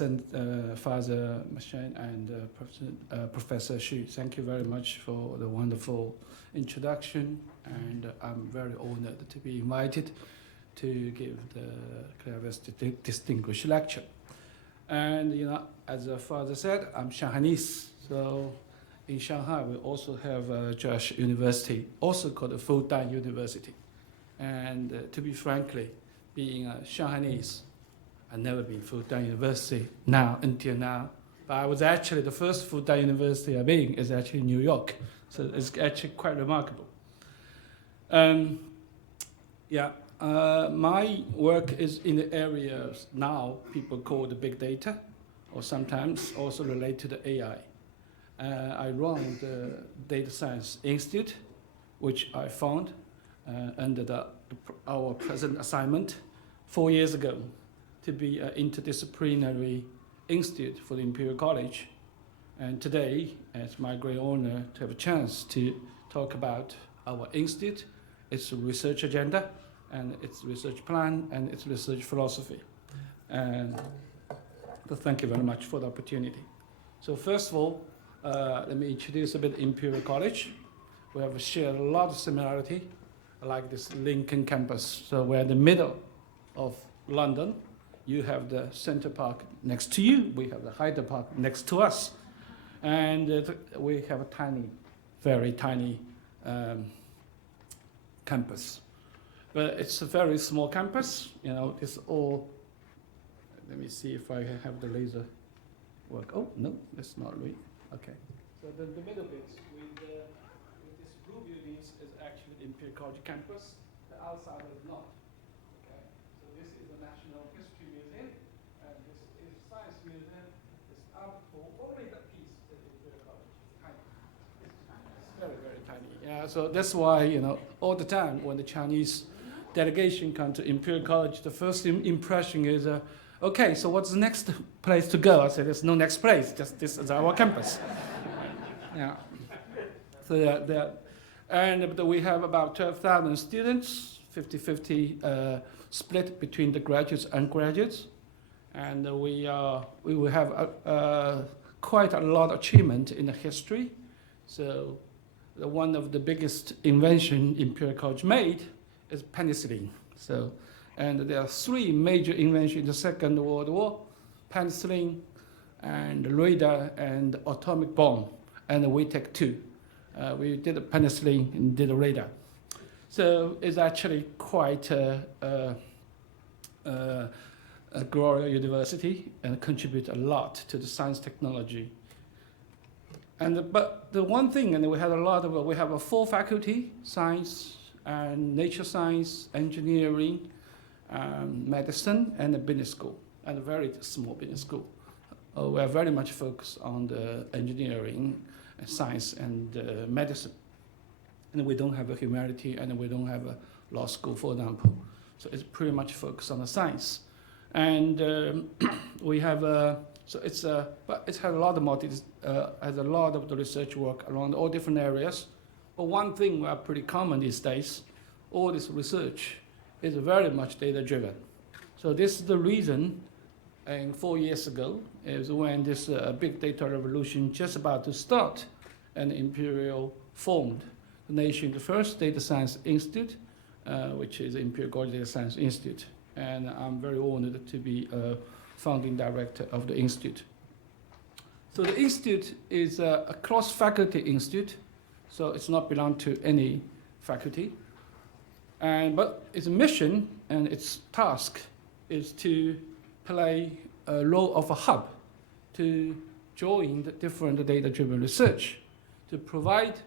And Father Machin and Professor Xu, thank you very much for the wonderful introduction, and I'm very honored to be invited to give the Clavius Distinguished Lecture. And as the father said, I'm Shanghainese, so in Shanghai we also have a Jewish university, also called the Fudan University. And to be frankly, being a Shanghainese, I've never been Fudan University until now. But I was actually, the first Fudan University I've been is actually New York. So it's actually quite remarkable. My work is in the areas now people call the big data, or sometimes also relate to the AI. I run the Data Science Institute, which I found under our present assignment 4 years ago, to be an interdisciplinary institute for the Imperial College. And today, it's my great honor to have a chance to talk about our institute, its research agenda, and its research plan, and its research philosophy. And so thank you very much for the opportunity. So first of all, let me introduce a bit Imperial College. We have shared a lot of similarity, like this Lincoln campus. So we're in the middle of London. You have the Centre Park next to you. We have the Hyde Park next to us. And we have a tiny, very tiny campus. But it's a very small campus. It's all, let me see if I have the laser work. Oh, no, that's not right. Okay. So the middle bit with this blue buildings is actually the Imperial College campus. The outside is not. Okay. So this is the National History Museum, and this is Science Museum. It's up for only the piece that Imperial College. Tiny. It's very, very tiny. Yeah. So that's why all the time when the Chinese delegation come to Imperial College, the first impression is, okay, so what's the next place to go? I said, there's no next place, just this is our campus. Yeah. So but we have about 12,000 students, 50-50 split between the graduates and graduates. And we will have quite a lot of achievement in the history. So one of the biggest invention Imperial College made is penicillin. And there are 3 major inventions in the Second World War: penicillin, and radar, and atomic bomb. And we take 2. We did the penicillin and did the radar. So it's actually quite a glorious university and contribute a lot to the science technology. But the one thing, and we have a 4 faculty: science and nature science, engineering, medicine, and a business school, and a very small business school. We are very much focused on the engineering, science, and medicine. And we don't have a humanity, and we don't have a law school, for example. So it's pretty much focused on the science. And we have, but it has a lot of the research work around all different areas. But one thing we are pretty common these days, all this research is very much data-driven. So this is the reason, and 4 years ago, is when this big data revolution just about to start, and Imperial formed the first Data Science Institute, which is Imperial College Data Science Institute. And I'm very honored to be a founding director of the institute. So the institute is a cross-faculty institute, so it's not belong to any faculty. But its mission and its task is to play a role of a hub to join the different data-driven research, to provide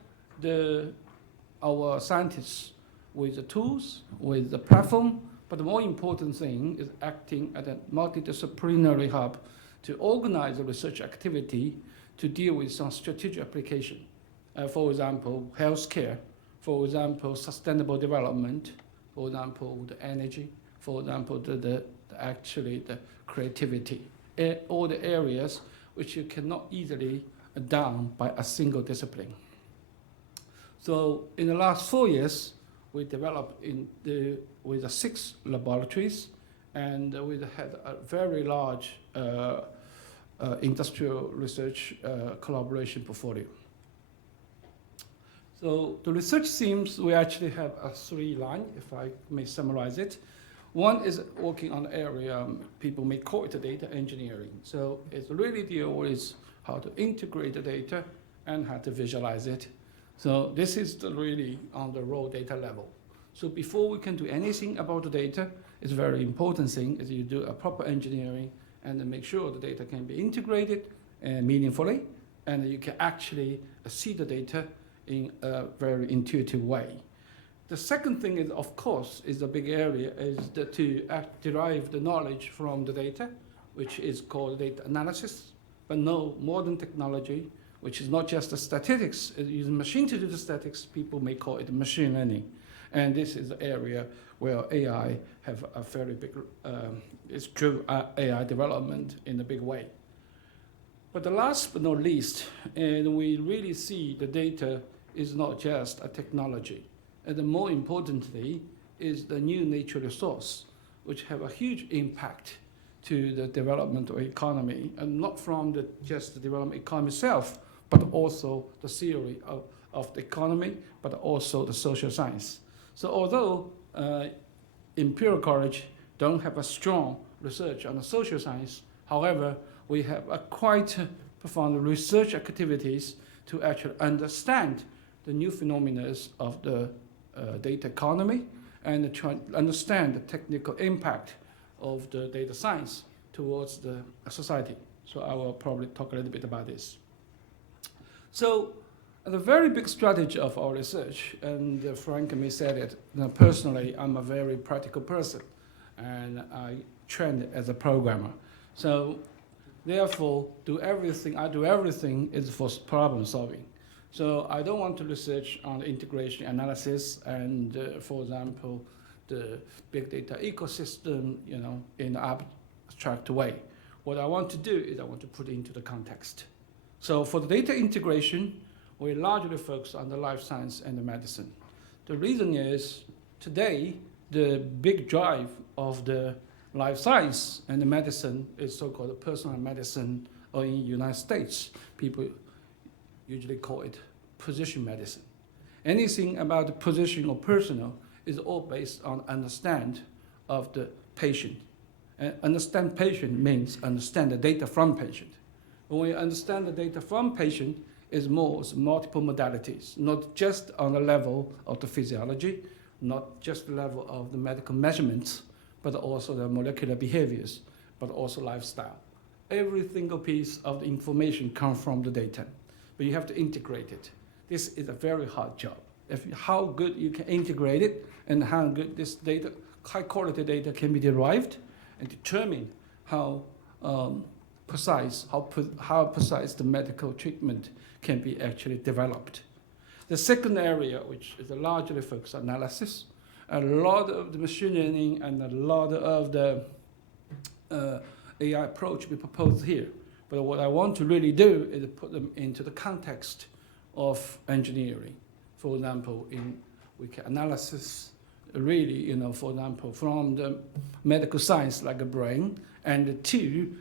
our scientists with the tools, with the platform, but the more important thing is acting as a multidisciplinary hub to organize the research activity to deal with some strategic application. For example, healthcare, for example, sustainable development, for example, the energy, for example, the creativity, all the areas which you cannot easily down by a single discipline. So in the last 4 years, we developed with 6 laboratories, and we had a very large industrial research collaboration portfolio. So the research themes, we actually have a 3-line, if I may summarize it. One is working on the area, people may call it data engineering. So it's really deal with how to integrate the data and how to visualize it. So this is really on the raw data level. So before we can do anything about the data, it's a very important thing is you do a proper engineering and then make sure the data can be integrated meaningfully, and you can actually see the data in a very intuitive way. The second thing is, of course, is a big area, is to derive the knowledge from the data, which is called data analysis, but no modern technology, which is not just the statistics, using machine to do the statistics, people may call it machine learning. And this is the area where AI have a very big, it's true AI development in a big way. But the last but not least, and we really see the data is not just a technology. And the more importantly is the new natural resource, which have a huge impact to the development of economy, and not from just the development economy itself, but also the theory of the economy, but also the social science. So although Imperial College don't have a strong research on the social science, however, we have a quite profound research activities to actually understand the new phenomena of the data economy and try to understand the technical impact of the data science towards the society. So I will probably talk a little bit about this. So the very big strategy of our research, and Frank may said it, personally, I'm a very practical person, and I trained as a programmer. So therefore, I do everything is for problem solving. So I don't want to research on integration analysis and, for example, the big data ecosystem, in an abstract way. What I want to do is I want to put it into the context. So for the data integration, we largely focus on the life science and the medicine. The reason is today, the big drive of the life science and the medicine is so-called personal medicine, or in the United States, people usually call it precision medicine. Anything about the precision or personal is all based on understand of the patient. And understand patient means understand the data from patient. When we understand the data from patient, it's multiple modalities, not just on the level of the physiology, not just the level of the medical measurements, but also the molecular behaviors, but also lifestyle. Every single piece of the information comes from the data, but you have to integrate it. This is a very hard job. How good you can integrate it and how good this data, high quality data can be derived and determine how precise the medical treatment can be actually developed. The second area, which is a largely focused analysis, a lot of the machine learning and a lot of the AI approach we propose here. But what I want to really do is put them into the context of engineering. For example, we can analysis really, for example, from the medical science like a brain and to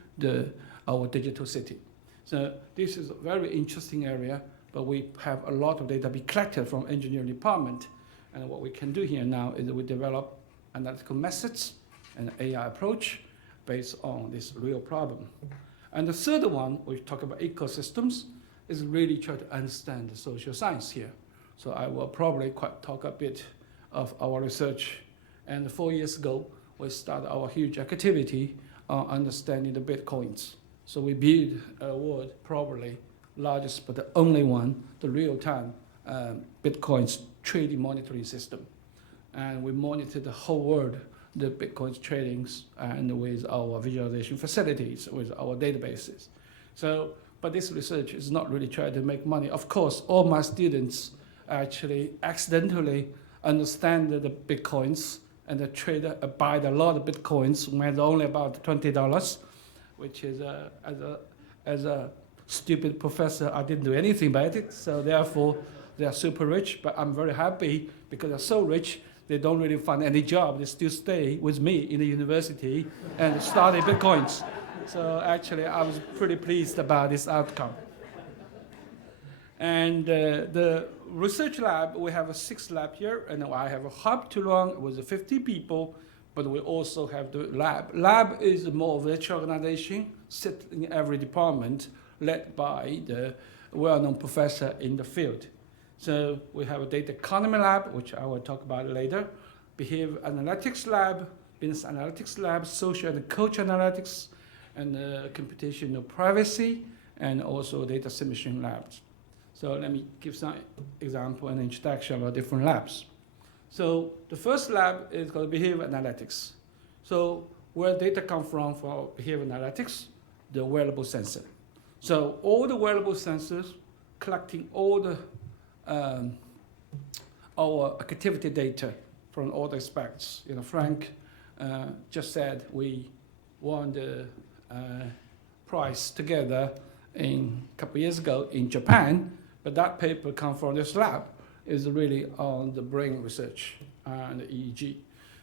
our digital city. So this is a very interesting area, but we have a lot of data be collected from engineering department. And what we can do here now is we develop analytical methods and AI approach based on this real problem. And the third one, we talk about ecosystems, is really try to understand the social science here. So I will probably talk a bit of our research. And 4 years ago, we started our huge activity on understanding the Bitcoins. So we built a world probably largest, but the only one, the real-time Bitcoins trading monitoring system. And we monitor the whole world, the Bitcoin's tradings, and with our visualization facilities, with our databases. So, but this research is not really trying to make money. Of course, all my students actually accidentally understand the Bitcoins, and the trader buy a lot of Bitcoins when only about $20, which is as a stupid professor, I didn't do anything about it. So therefore, they are super rich, but I'm very happy because they're so rich, they don't really find any job. They still stay with me in the university and study Bitcoins. So actually, I was pretty pleased about this outcome. And the research lab, we have a 6 lab here, and I have a hub to run with 50 people, but we also have the lab. Lab is a more virtual organization, sit in every department, led by the well-known professor in the field. So we have a data economy lab, which I will talk about later, behavior analytics lab, business analytics lab, social and culture analytics, and computational privacy, and also data submission labs. So let me give some example and introduction about different labs. So the first lab is called behavior analytics. So where data come from for behavior analytics? The wearable sensor. So all the wearable sensors collecting all the our activity data from all the aspects. You know, Frank just said we won the prize together a couple years ago in Japan, but that paper come from this lab is really on the brain research and the EEG.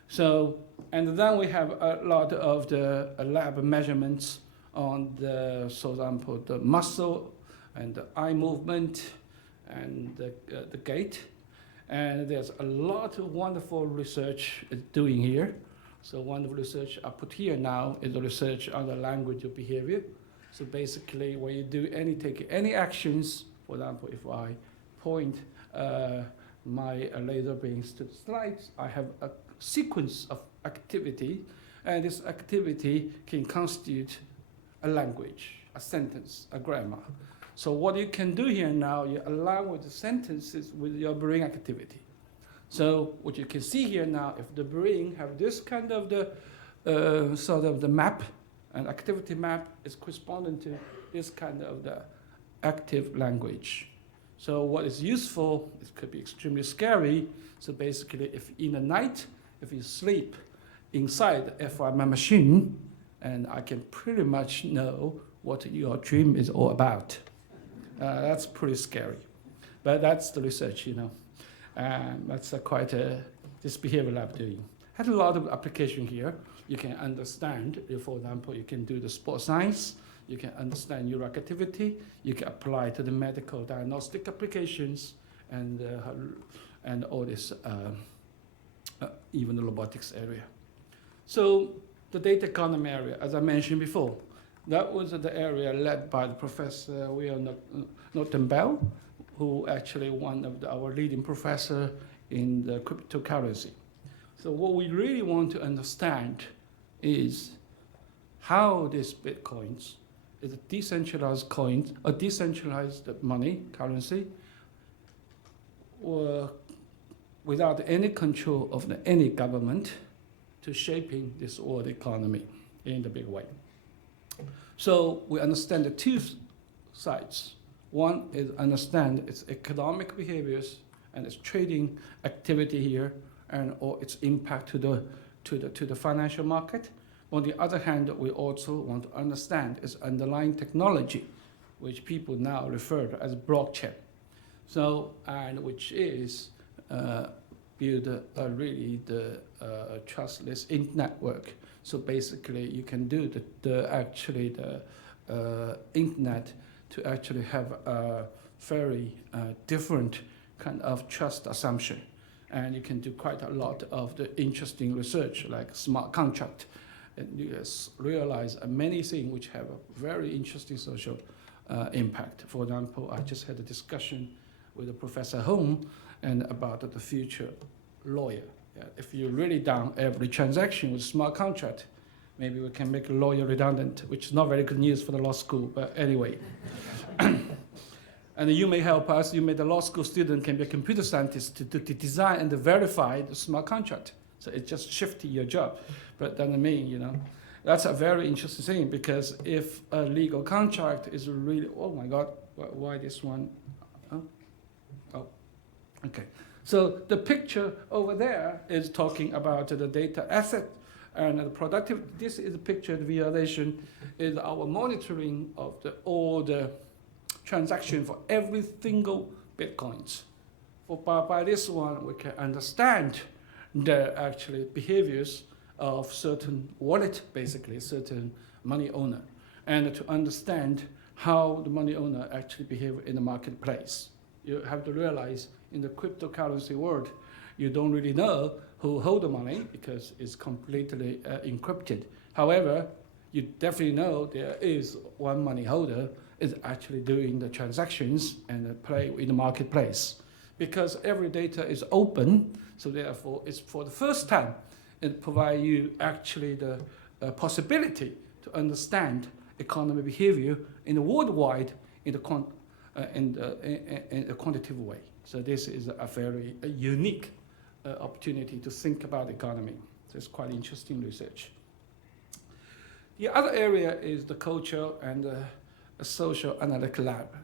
So, and then we have a lot of the lab measurements on the, for example, the muscle and the eye movement and the gait. And there's a lot of wonderful research doing here. So wonderful research I put here now is the research on the language of behavior. So basically, when you do take any actions, for example, if I point my laser beams to the slides, I have a sequence of activity, and this activity can constitute a language, a sentence, a grammar. So what you can do here now, you align with the sentences with your brain activity. So what you can see here now, if the brain have this kind of the sort of the map, an activity map is corresponding to this kind of the active language. So what is useful, it could be extremely scary. So basically, if in the night, if you sleep inside the fMRI machine, and I can pretty much know what your dream is all about. That's pretty scary. But that's the research, you know. That's quite this behavior lab doing. Had a lot of application here. You can understand, for example, you can do the sports science, you can understand neuroactivity, you can apply to the medical diagnostic applications, and all this, even the robotics area. So the data economy area, as I mentioned before, that was the area led by the Professor Will Norton-Bell, who actually one of our leading professor in the cryptocurrency. So what we really want to understand is how these bitcoins is a decentralized coin, a decentralized money, currency, or without any control of any government to shaping this world economy in the big way. So we understand the two sides. One is understand its economic behaviors and its trading activity here, and or its impact to the financial market. On the other hand, we also want to understand its underlying technology, which people now refer to as blockchain. So, and which is build really the trustless network. So basically, you can do the internet to actually have a very different kind of trust assumption. And you can do quite a lot of the interesting research, like smart contract, and you realize many things which have a very interesting social impact. For example, I just had a discussion with Professor Hong and about the future lawyer. Yeah, if you really down every transaction with smart contract, maybe we can make a lawyer redundant, which is not very good news for the law school, but anyway. And you may help us, you may the law school student can be a computer scientist to design and to verify the smart contract. So it just shifted your job. But doesn't mean, you know, that's a very interesting thing, because if a legal contract is really, oh my God, why this one? Oh, okay. So the picture over there is talking about the data asset and the productive. This is a picture, the visualization is our monitoring of all the transaction for every single bitcoins. By this one, we can understand the actually behaviors of certain wallet, basically certain money owner. and to understand how the money owner actually behave in the marketplace. You have to realize in the cryptocurrency world, you don't really know who hold the money because it's completely encrypted. However, you definitely know there is one money holder is actually doing the transactions and play in the marketplace. Because every data is open, so therefore it's for the first time, it provides you actually the possibility to understand economic behavior in a worldwide in a quantitative way. So this is a very unique opportunity to think about the economy. So it's quite interesting research. The other area is the culture and a social analytic lab.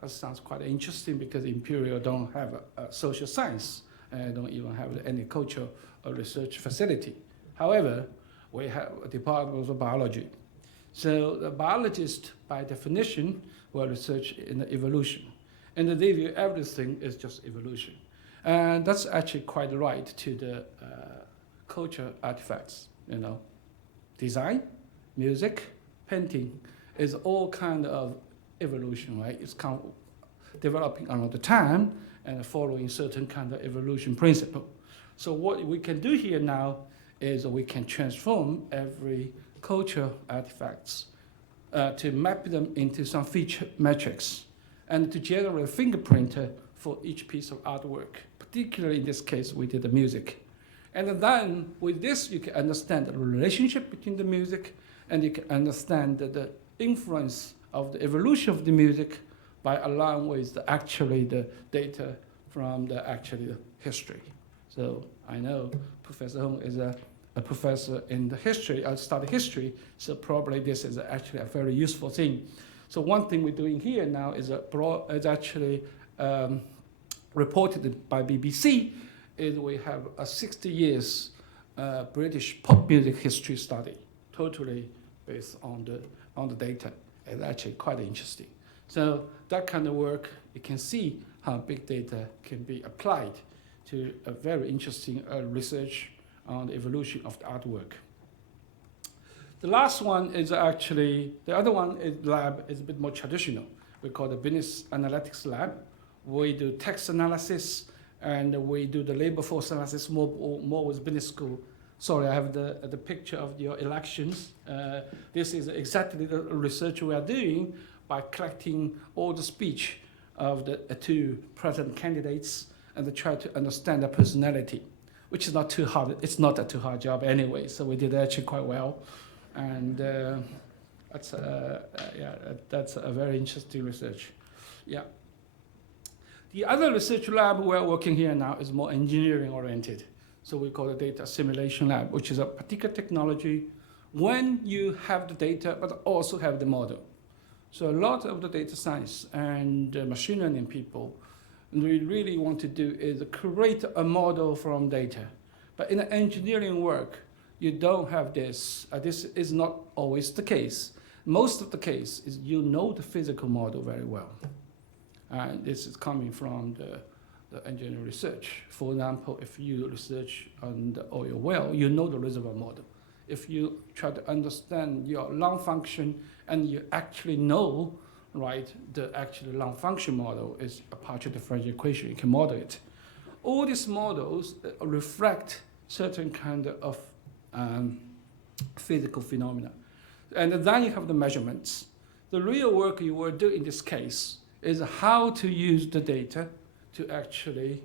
That sounds quite interesting because Imperial don't have a social science and don't even have any culture or research facility. However, we have a department of biology. So the biologists, by definition, will research in the evolution. And they view everything as just evolution. And that's actually quite right to the culture artifacts, you know. Design, music, painting is all kind of evolution, right? It's kind of developing around the time and following certain kind of evolution principle. So what we can do here now is we can transform every culture artifacts to map them into some feature metrics and to generate a fingerprint for each piece of artwork. Particularly in this case, we did the music. And then with this, you can understand the relationship between the music and you can understand the influence of the evolution of the music by along with the data from the history. So I know Professor Hong is a professor in the history, I study history, so probably this is actually a very useful thing. So one thing we're doing here now is actually reported by BBC, is we have a 60 years British pop music history study, totally based on the data. It's actually quite interesting. So that kind of work, you can see how big data can be applied to a very interesting research on the evolution of the artwork. The last one is actually, the other one is lab is a bit more traditional. We call the business analytics lab. We do text analysis and we do the labor force analysis more with business school. Sorry, I have the picture of your elections. This is exactly the research we are doing by collecting all the speech of the two present candidates and to try to understand their personality, which is not too hard. It's not a too hard job anyway, so we did actually quite well. And that's a very interesting research. Yeah. The other research lab we're working here now is more engineering oriented. So we call it data assimilation lab, which is a particular technology when you have the data, but also have the model. So a lot of the data science and machine learning people, we really want to do is create a model from data. But in the engineering work, you don't have this. This is not always the case. Most of the case is you know the physical model very well. And this is coming from the engineering research. For example, if you research on the oil well, you know the reservoir model. If you try to understand your lung function and you actually know, right, the actual lung function model is a partial differential equation, you can model it. All these models reflect certain kind of physical phenomena. And then you have the measurements. The real work you will do in this case is how to use the data to actually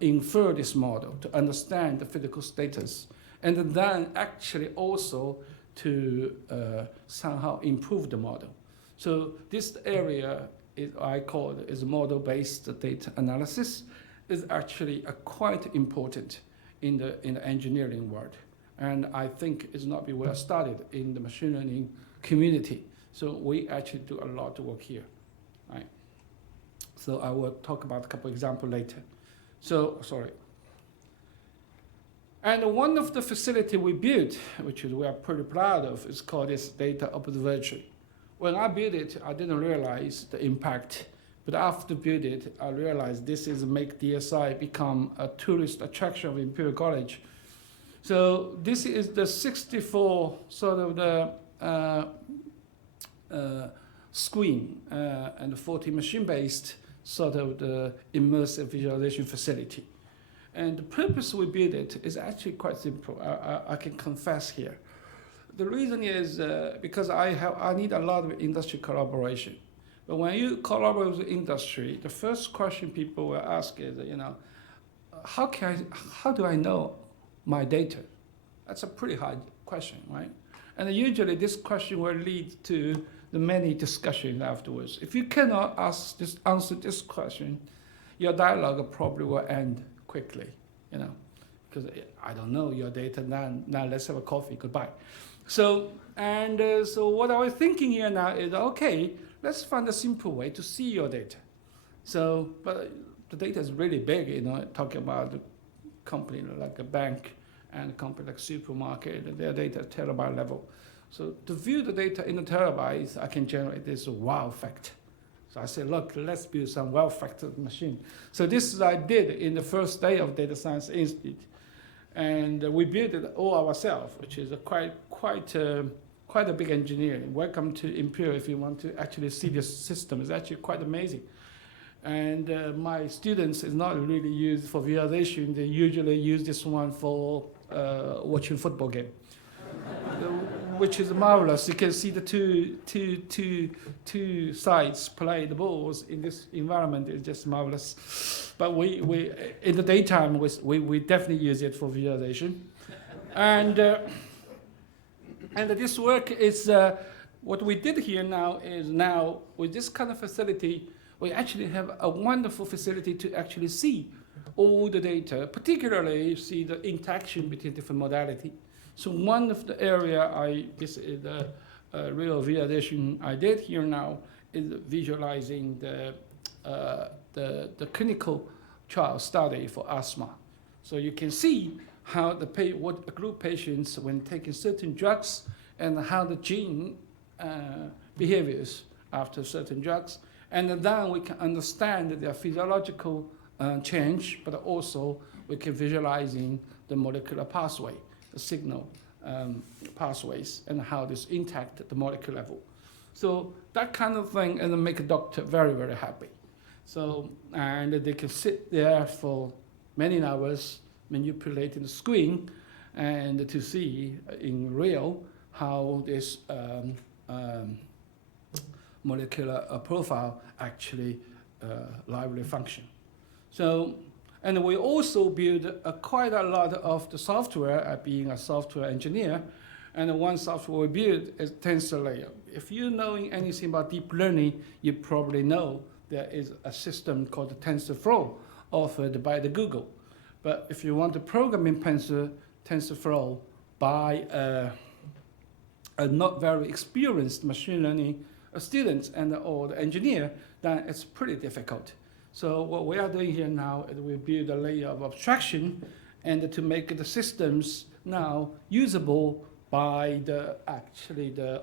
infer this model, to understand the physical status, and then actually also to somehow improve the model. So this area I call it is model-based data analysis, is actually quite important in the engineering world. And I think it's not be well studied in the machine learning community. So we actually do a lot of work here. Right. So I will talk about a couple examples later. So, sorry. And one of the facility we built, which we are pretty proud of, is called this data observatory. When I built it, I didn't realize the impact. But after build it, I realized this is make DSI become a tourist attraction of Imperial College. So this is the 64 sort of the screen and 40 machine-based sort of the immersive visualization facility. And the purpose we built it is actually quite simple. I can confess here. The reason is because I need a lot of industry collaboration. But when you collaborate with industry, the first question people will ask is, how do I know my data? That's a pretty hard question, right? And usually this question will lead to the many discussions afterwards. If you cannot answer this question, your dialogue probably will end quickly, because I don't know your data, now let's have a coffee, goodbye. So what I was thinking here now is, okay, let's find a simple way to see your data. So, but the data is really big, talking about a company like a bank and a company like supermarket, their data terabyte level. So to view the data in the terabytes, I can generate this wow factor. So I said, look, let's build some wow factor machine. So this is what I did in the first day of Data Science Institute. And we built it all ourselves, which is quite a big engineering. Welcome to Imperial if you want to actually see this system. It's actually quite amazing. And my students is not really used for visualization. They usually use this one for watching football game, which is marvelous. You can see the two sides play the balls in this environment. It's just marvelous. But we in the daytime we definitely use it for visualization, and this work is what we did here now is with this kind of facility. We actually have a wonderful facility to actually see all the data, particularly see the interaction between different modality. So one of the area this is the real visualization I did here now is visualizing the clinical trial study for asthma. So you can see how what a group of patients when taking certain drugs and how the gene behaviors after certain drugs. And then we can understand their physiological change, but also we can visualizing the molecular pathway, the signal pathways, and how this interact at the molecular level. So that kind of thing and make a doctor very, very happy. So, and they can sit there for many hours manipulating the screen and to see in real how this molecular profile actually lively function. So, and we also build quite a lot of the software, being a software engineer, and one software we build is tensor layer. If you know anything about deep learning, you probably know there is a system called the TensorFlow offered by the Google. But if you want to program in TensorFlow by a not very experienced machine learning students or the engineer, then it's pretty difficult. So what we are doing here now is we build a layer of abstraction and to make the systems now usable by the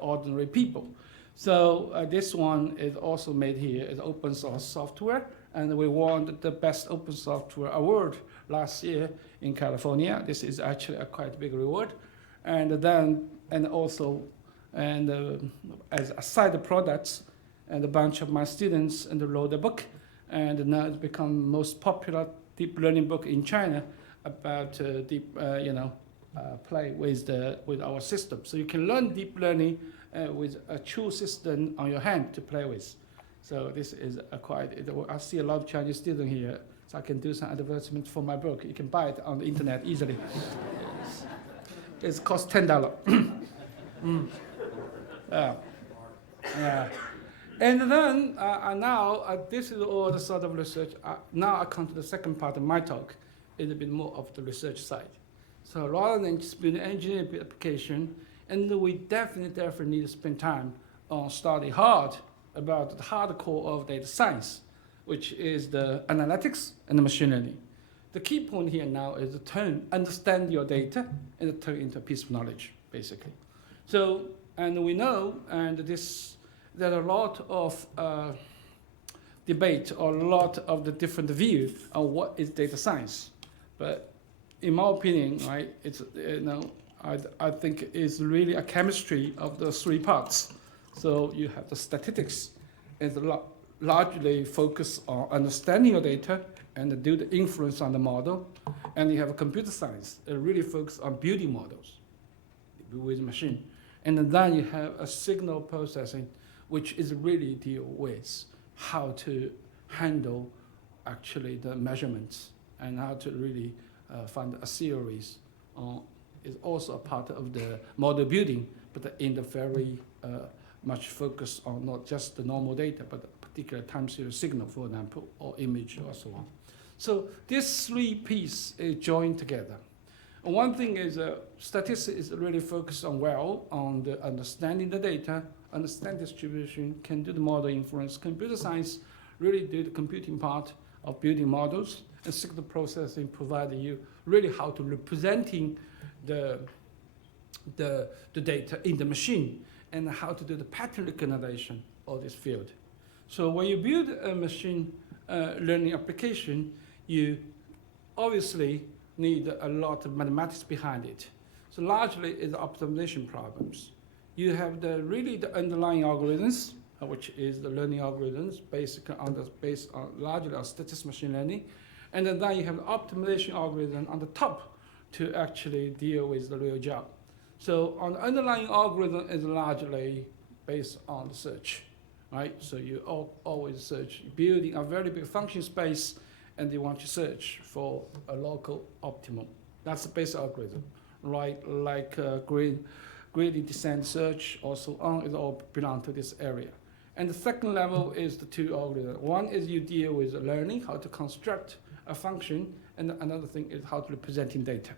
ordinary people. So this one is also made here as open source software, and we won the best open software award last year in California. This is actually a quite big reward. As a side products, and a bunch of my students wrote a book, and now it's become most popular deep learning book in China about play with our system. So you can learn deep learning with a true system on your hand to play with. So this is I see a lot of Chinese students here, so I can do some advertisement for my book. You can buy it on the internet easily. It costs $10. And then this is all the sort of research. Now I come to the second part of my talk, is a bit more of the research side. So rather than just building engineering application, and we definitely need to spend time on study hard about the hardcore of data science, which is the analytics and the machine learning. The key point here now is to understand your data and turn it into a piece of knowledge, basically. So, and we know, there are a lot of debate or a lot of the different views on what is data science. But in my opinion, right, it's I think it's really a chemistry of the three parts. So you have the statistics is largely focused on understanding your data and do the inference on the model. And you have a computer science, really focused on building models with machine. And then you have a signal processing, which is really deal with how to handle actually the measurements and how to really find a series is also a part of the model building, but in the very much focus on not just the normal data, but a particular time series signal, for example, or image or so on. So these three pieces is joined together. And one thing is statistics is really focused on the understanding the data, understand distribution, can do the model inference. Computer science really do the computing part of building models, and signal processing provide you really how to representing the data in the machine and how to do the pattern recognition of this field. So when you build a machine learning application, you obviously need a lot of mathematics behind it. So largely it's optimization problems. You have the underlying algorithms, which is the learning algorithms based on largely on statistical machine learning. And then you have the optimization algorithm on the top to actually deal with the real job. So on the underlying algorithm is largely based on search, right? So you always search, building a very big function space, and you want to search for a local optimum. That's the basic algorithm, right? Like gradient descent search or so on, it all belong to this area. And the second level is the two algorithms. One is you deal with learning, how to construct a function, and another thing is how to representing data.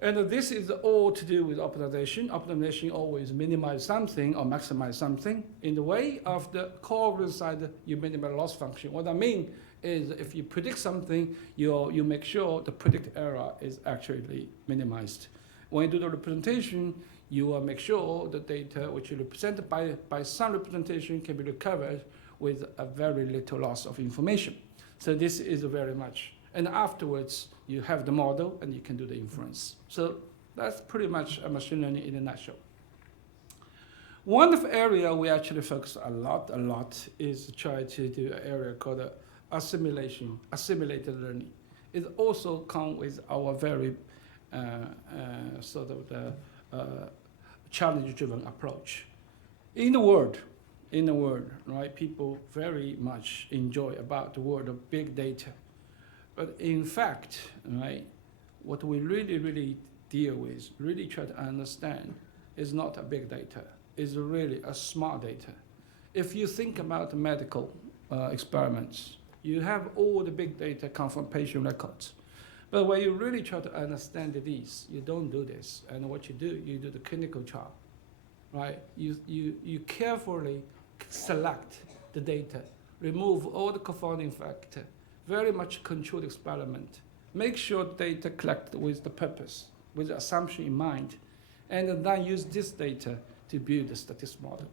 And this is all to do with optimization. Optimization always minimize something or maximize something. In the way of the core side, you minimize loss function. What I mean is if you predict something, you make sure the predict error is actually minimized. When you do the representation, you will make sure the data which is represented by some representation can be recovered with a very little loss of information. So this is very much. And afterwards, you have the model and you can do the inference. So that's pretty much a machine learning in a nutshell. One of the area we actually focus a lot is to try to do an area called assimilated learning. It also comes with our very sort of the challenge-driven approach. In the world, right, people very much enjoy about the world of big data. But in fact, right, what we really deal with, really try to understand, is not a big data. It's really a smart data. If you think about medical experiments, you have all the big data come from patient records. But when you really try to understand these, you don't do this. And what you do the clinical trial, right? You carefully select the data, remove all the confounding factor, very much controlled experiment. Make sure data collected with the purpose, with the assumption in mind, and then use this data to build a statistical model.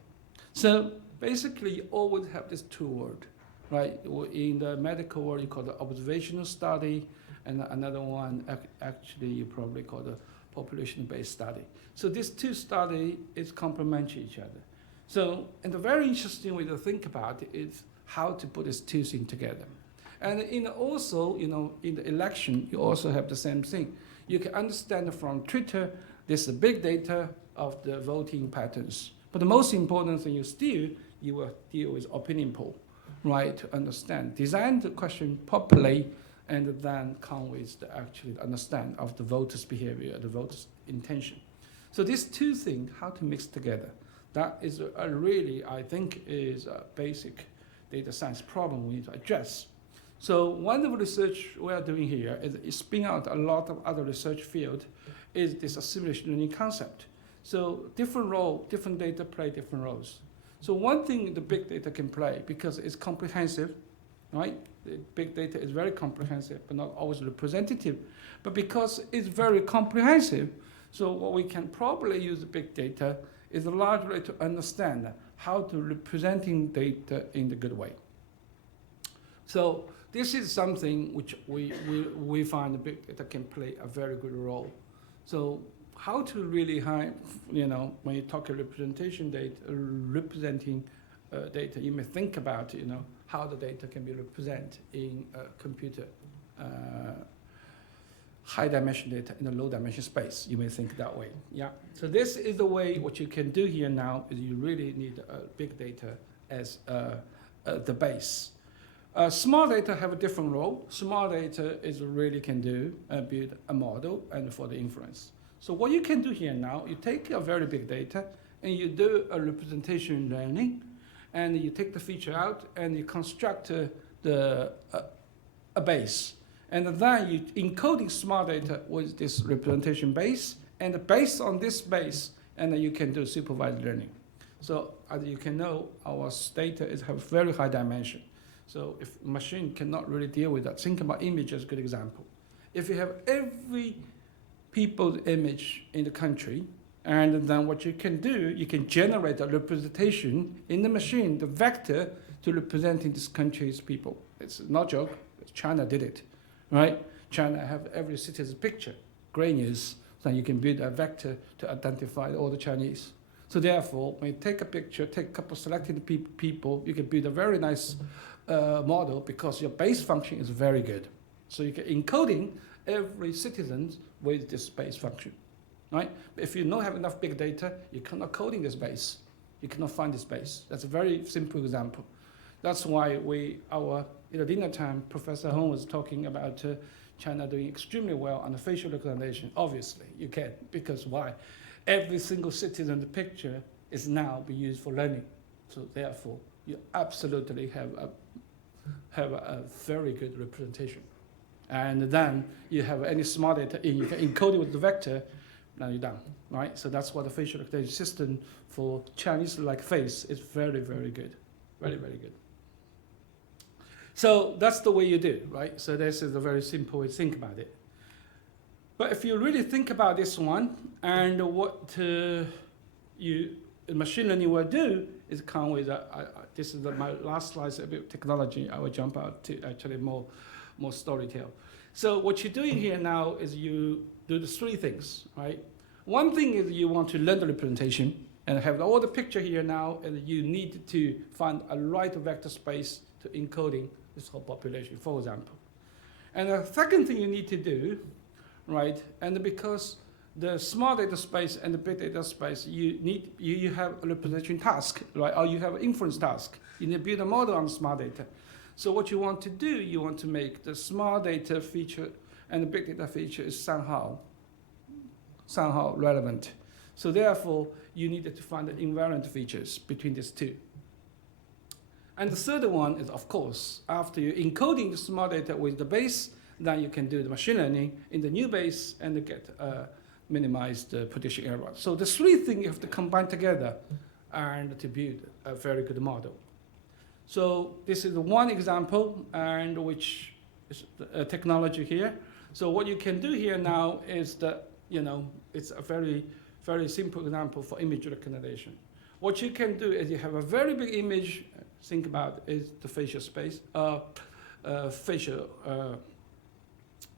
So basically, you always have this two words, right? In the medical world, you call it observational study, and another one actually you probably call the population-based study. So these two studies is complementary each other. So, and the very interesting way to think about it is how to put these two things together. And also, in the election, you also have the same thing. You can understand from Twitter, this is big data of the voting patterns. But the most important thing you will deal with opinion poll, right, to understand. Design the question properly, and then come with the actually understand of the voters' behavior, the voters' intention. So these two things, how to mix together, that is really, I think, is a basic data science problem we need to address. So one of the research we are doing here is spin out a lot of other research field, is this assimilation learning concept. So different data play different roles. So one thing the big data can play, because it's comprehensive, right? The big data is very comprehensive, but not always representative. But because it's very comprehensive, so what we can probably use the big data is largely to understand how to representing data in the good way. So this is something which we find the big data can play a very good role. So how to really high, when you talk representation data, representing data, you may think about, how the data can be represented in a computer, high dimension data in a low dimension space. You may think that way. Yeah. So this is the way. What you can do here now is you really need big data as the base. Small data have a different role. Small data is really can do build a model and for the inference. So what you can do here now, you take a very big data and you do a representation learning, and you take the feature out and you construct a base. And then you encoding small data with this representation base, and based on this base, and then you can do supervised learning. So as you can know, our data have very high dimension. So if machine cannot really deal with that, think about image as a good example. If you have every people's image in the country, and then what you can do, you can generate a representation in the machine, the vector to representing this country's people. It's not a joke. China did it, right? China have every citizen's picture. Great news. So you can build a vector to identify all the Chinese. So therefore, when you take a picture, take a couple of selected people, you can build a very nice model because your base function is very good. So you can encoding every citizen with this base function. Right? But if you don't have enough big data, you cannot coding this base. You cannot find this base. That's a very simple example. That's why dinner time, Professor Hong was talking about China doing extremely well on the facial recognition. Obviously, you can, because why? Every single citizen in the picture is now being used for learning. So therefore, you absolutely have a very good representation. And then you have any smart data in, you can encode it with the vector. Now you're done, right? So that's what the facial recognition system for Chinese-like face is very, very good. Very, very good. So that's the way you do, right? So this is a very simple way to think about it. But if you really think about this one, and what machine learning will do is come with, this is my last slide, a bit of technology. I will jump out to actually more storytell. So what you're doing here now is you do the three things, right? One thing is you want to learn the representation and have all the picture here now, and you need to find a right vector space to encoding this whole population, for example. And the second thing you need to do, right, and because the small data space and the big data space, you have a representation task, right, or you have an inference task. You need to build a model on small data. So what you want to do, you want to make the small data feature and the big data feature is somehow relevant. So therefore, you needed to find the invariant features between these two. And the third one is, of course, after you encoding the small data with the base, then you can do the machine learning in the new base and get minimized prediction error. So the three things you have to combine together and to build a very good model. So this is one example, and which is a technology here. So what you can do here now is that, it's a very, very simple example for image recognition. What you can do is you have a very big image, think about is the facial space, facial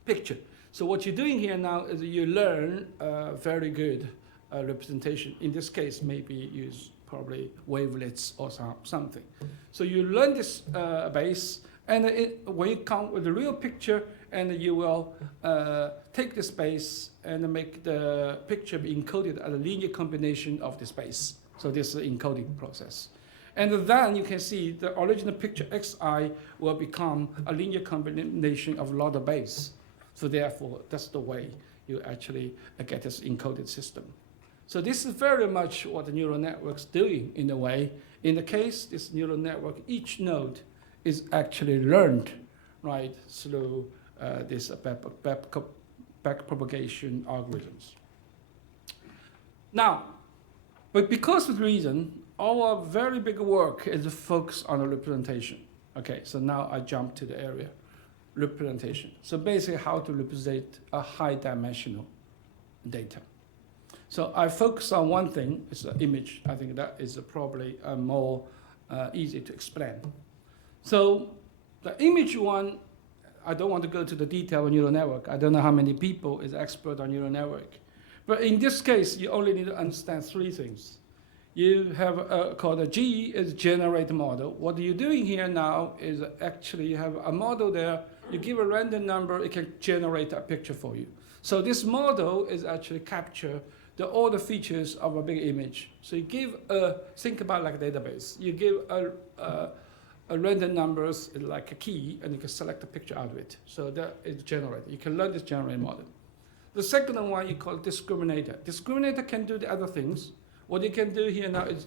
picture. So what you're doing here now is you learn a very good representation. In this case, maybe use probably wavelets or something. So you learn this base, and when you come with the real picture, and you will take the space and make the picture be encoded as a linear combination of the space. So this is the encoding process. And then you can see the original picture xi will become a linear combination of a lot of base. So therefore, that's the way you actually get this encoded system. So this is very much what the neural network's doing in a way. In the case, this neural network, each node is actually learned, right, through this backpropagation algorithms. Now, but because of the reason, our very big work is focused on the representation. Okay, so now I jump to the area, representation. So basically how to represent a high dimensional data. So I focus on one thing, it's the image. I think that is probably more easy to explain. So the image one, I don't want to go to the detail of neural network. I don't know how many people is expert on neural network. But in this case, you only need to understand three things. You have called a G is generate model. What you're doing here now is actually you have a model there. You give a random number, it can generate a picture for you. So this model is actually capture all the features of a big image. So you give think about like a database. You give a random numbers like a key, and you can select a picture out of it. So that is generated. You can learn this generate model. The second one you call discriminator. Discriminator can do the other things. What you can do here now is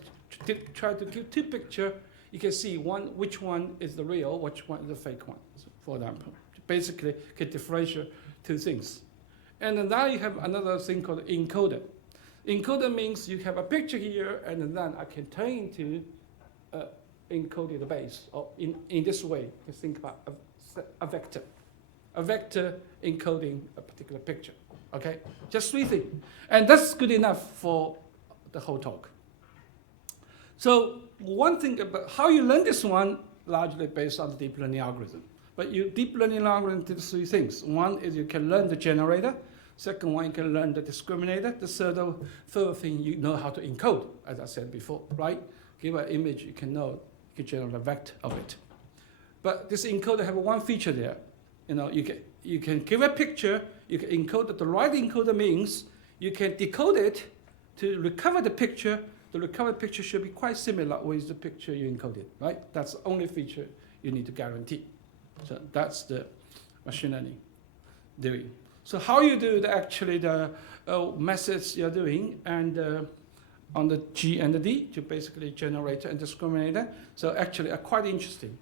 try to give two pictures. You can see which one is the real, which one is the fake one, for example. Basically, can differentiate two things. And then now you have another thing called encoder. Encoder means you have a picture here, and then I can turn into encoded base, or in this way, you think about a vector. A vector encoding a particular picture, okay? Just three things. And that's good enough for the whole talk. So one thing about how you learn this one, largely based on the deep learning algorithm. But deep learning algorithm did three things. One is you can learn the generator. Second one, you can learn the discriminator. The third thing, you know how to encode, as I said before, right? Give an image, you can generate a vector of it. But this encoder have one feature there. You know, you can give a picture, you can encode it. The right encoder means you can decode it to recover the picture. The recovered picture should be quite similar with the picture you encoded, right? That's the only feature you need to guarantee. So that's the machine learning doing. So how you do the methods you're doing, and on the G and the D to basically generator and discriminator. So actually quite interesting.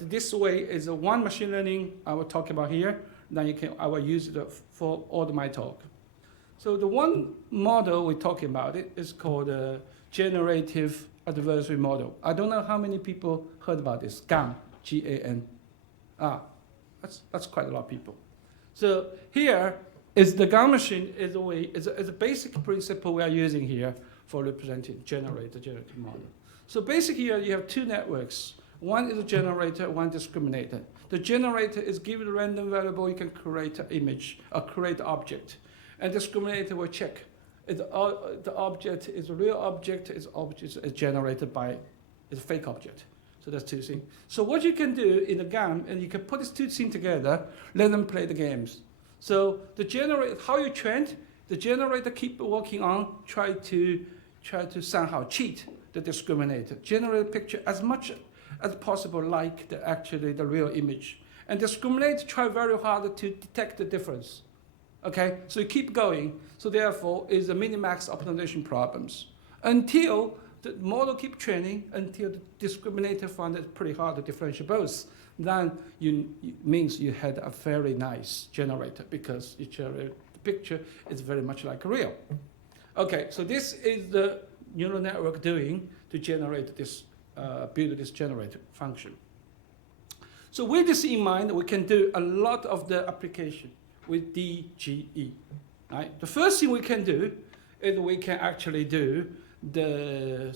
This way is one machine learning I will talk about here. Then I will use it for all my talk. So the one model we're talking about is called a generative adversary model. I don't know how many people heard about this. GAN, G-A-N. That's quite a lot of people. So here is the GAN machine is a basic principle we are using here for representing generative model. So basically here you have two networks. One is a generator, one discriminator. The generator is given a random variable, you can create an image or create an object. And discriminator will check if the object is a real object, is generated by a fake object. So that's two things. So what you can do in the GAN, and you can put these two things together, let them play the games. So the generator, how you train, the generator keep working on, try to somehow cheat the discriminator, generate a picture as much as possible like the real image. And discriminator try very hard to detect the difference. Okay, so you keep going. So therefore, is the minimax optimization problems until the model keep training, until the discriminator found it pretty hard to differentiate both. Then means you had a very nice generator because the picture is very much like a real. Okay, so this is the neural network doing to generate this, build this generator function. So with this in mind, we can do a lot of the application with DGE. Right? The first thing we can do is we can actually do the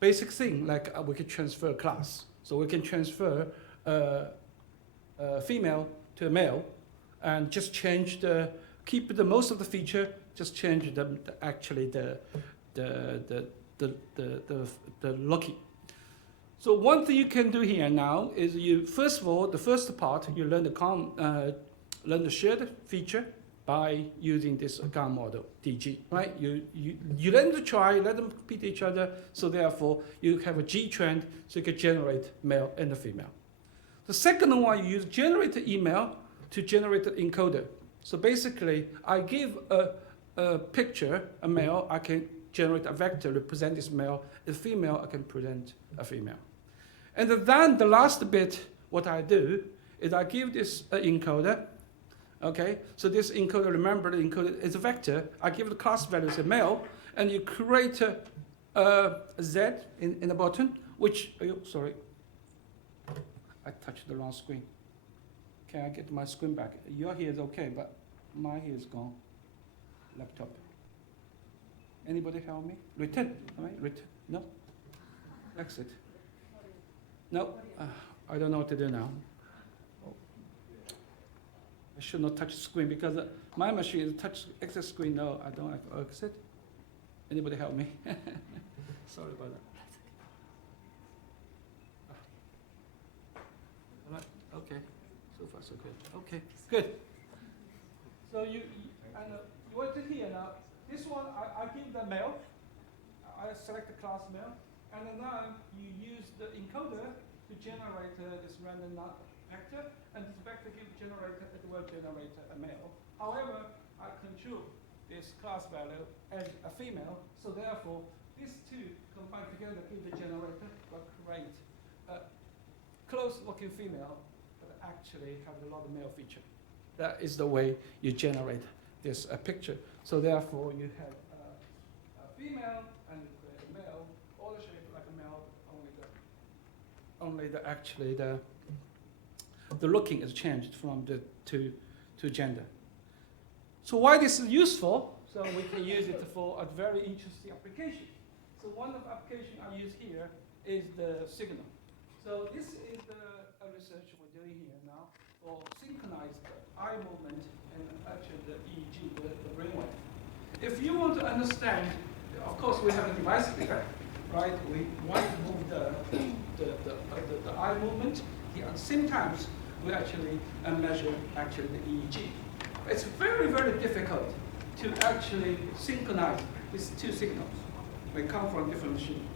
basic thing, like we can transfer class. So we can transfer female to a male, and just change keep the most of the feature, just change the looking. So one thing you can do here now is first of all, the first part, you learn the shared feature by using this GAN model, DG, right? You let them try, let them compete each other, so therefore you have a G trend, so you can generate male and the female. The second one, you use generated email to generate the encoder. So basically, I give a picture, a male, I can generate a vector, represent this male. If female, I can present a female. And then the last bit, what I do is I give this encoder. Okay, so this encoder, remember the encoder is a vector. I give the class value as a male, and you create a Z in the bottom, which, sorry, I touched the wrong screen. Can I get my screen back? Your here is okay, but my here is gone. Laptop. Anybody help me? Return, all right, return, no? Exit. No, I don't know what to do now. I should not touch the screen because my machine is touch exit screen. No, I don't like exit. Anybody help me? Sorry about that. All right. Okay. So far so good. Okay. Good. So you want to hear now. This one I give the mail. I select the class mail, and then now you use the encoder to generate this random vector, and this vector generator it will generate a male. However, I control this class value as a female, so therefore these two combined together give the generator will create a close-looking female, but actually have a lot of male feature. That is the way you generate this picture. So therefore you have a female and a male, all the shape like a male, only the looking is changed from the to gender. So why this is useful? So we can use it for a very interesting application. So one of the applications I use here is the signal. So this is a research we're doing here now for synchronized eye movement and actually the EEG, the brainwave. If you want to understand, of course we have a device here, right? We want to move the eye movement. At the same time, we actually measure actually the EEG. It's very, very difficult to actually synchronize these two signals. They come from different machines.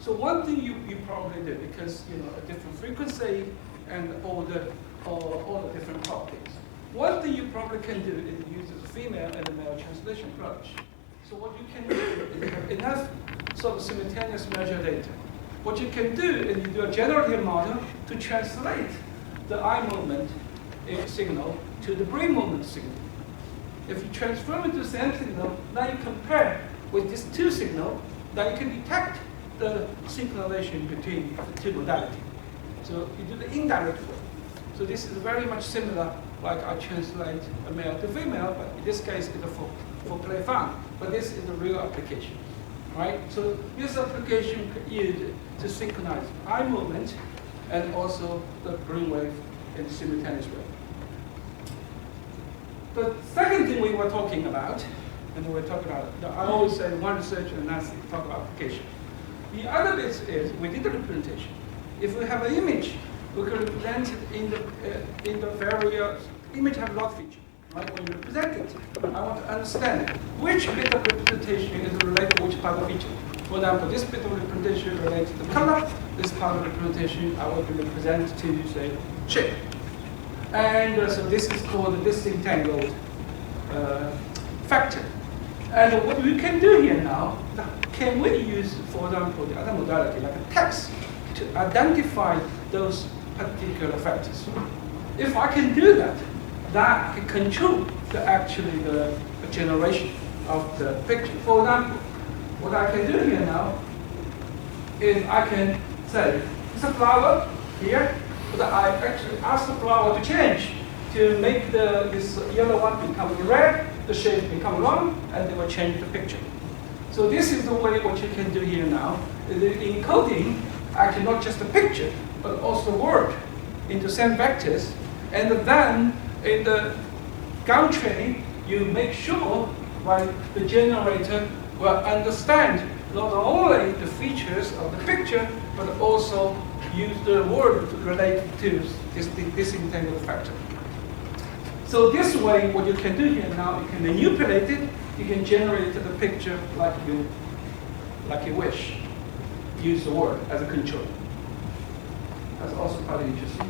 So one thing you probably do, because a different frequency and all the different properties. One thing you probably can do is use a female and a male translation approach. So what you can do is you have enough sort of simultaneous measure data. What you can do is you do a generative model to translate the eye movement signal to the brain movement signal. If you transform it to the same signal, now you compare with these two signals, then you can detect the synchronization between the two modalities. So you do the indirect way. So this is very much similar, like I translate a male to female, but in this case it's for play fun. But this is a real application, right? So this application used to synchronize eye movement and also the brainwave in a simultaneous way. The second thing we were talking about, and we were talking about, I always say one research and that's talk about application. The other bit is we did the representation. If we have an image, we can represent it in the various image have a lot of features. Right? When you represent it, I want to understand which bit of representation is related to which part of feature. For example, this bit of representation relates to color. This part of representation I will represent to say shape. And so this is called the disentangled factor. And what we can do here now, can we use, for example, the other modality like a text to identify those particular factors? If I can do that, that can control the generation of the picture. For example, what I can do here now is I can say, it's a flower here, but I actually ask the flower to change to make this yellow one become red, the shape become round, and they will change the picture. So this is the way what you can do here now. The encoding actually not just a picture, but also word into same vectors, and then in the ground training, you make sure the generator will understand not only the features of the picture, but also use the word related to this disentangled factor. So this way, what you can do here now, you can manipulate it, you can generate the picture like you wish. Use the word as a control. That's also quite interesting.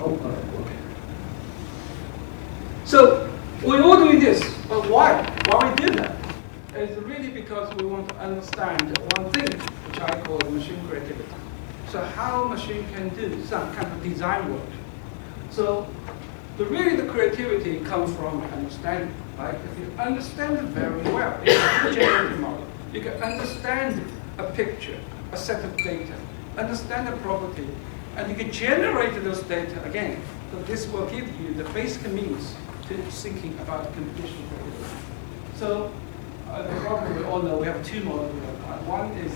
Okay. So we're all doing this, but why? Why we do that? It's really because we want to understand one thing, which I call machine creativity. So how machine can do some kind of design work. So really the creativity comes from understanding. Right? If you understand it very well, it's a generative model. You can understand a picture, a set of data, understand a property, and you can generate those data again. So this will give you the basic means to thinking about computational creativity. So the problem we all know, we have two models. One is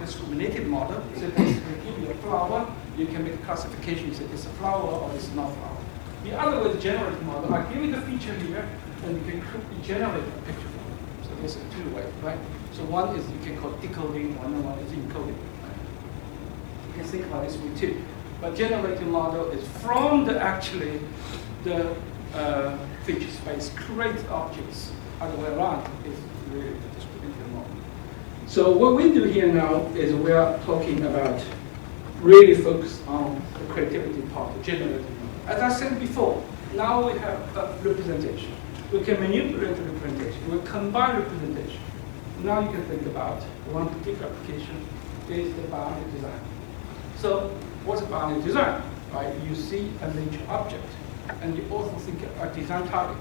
discriminated model. So basically, give you a flower, you can make a classification. You say it's a flower or it's not flower. The other way, the generative model, I give you the feature here, and you can quickly generate a picture for you. So there's a two way, right? So one is you can call decoding, one is encoding. Right? You can think about this way too. But generative model is from the actually the feature space, create objects. Other way around is really the distributed model. So what we do here now is we are talking about really focus on the creativity part, the generative model. As I said before, now we have a representation. We can manipulate the representation. We combine representation. Now you can think about one particular application is the boundary design. So what's boundary design? Right? You see a nature object, and you also think a design target.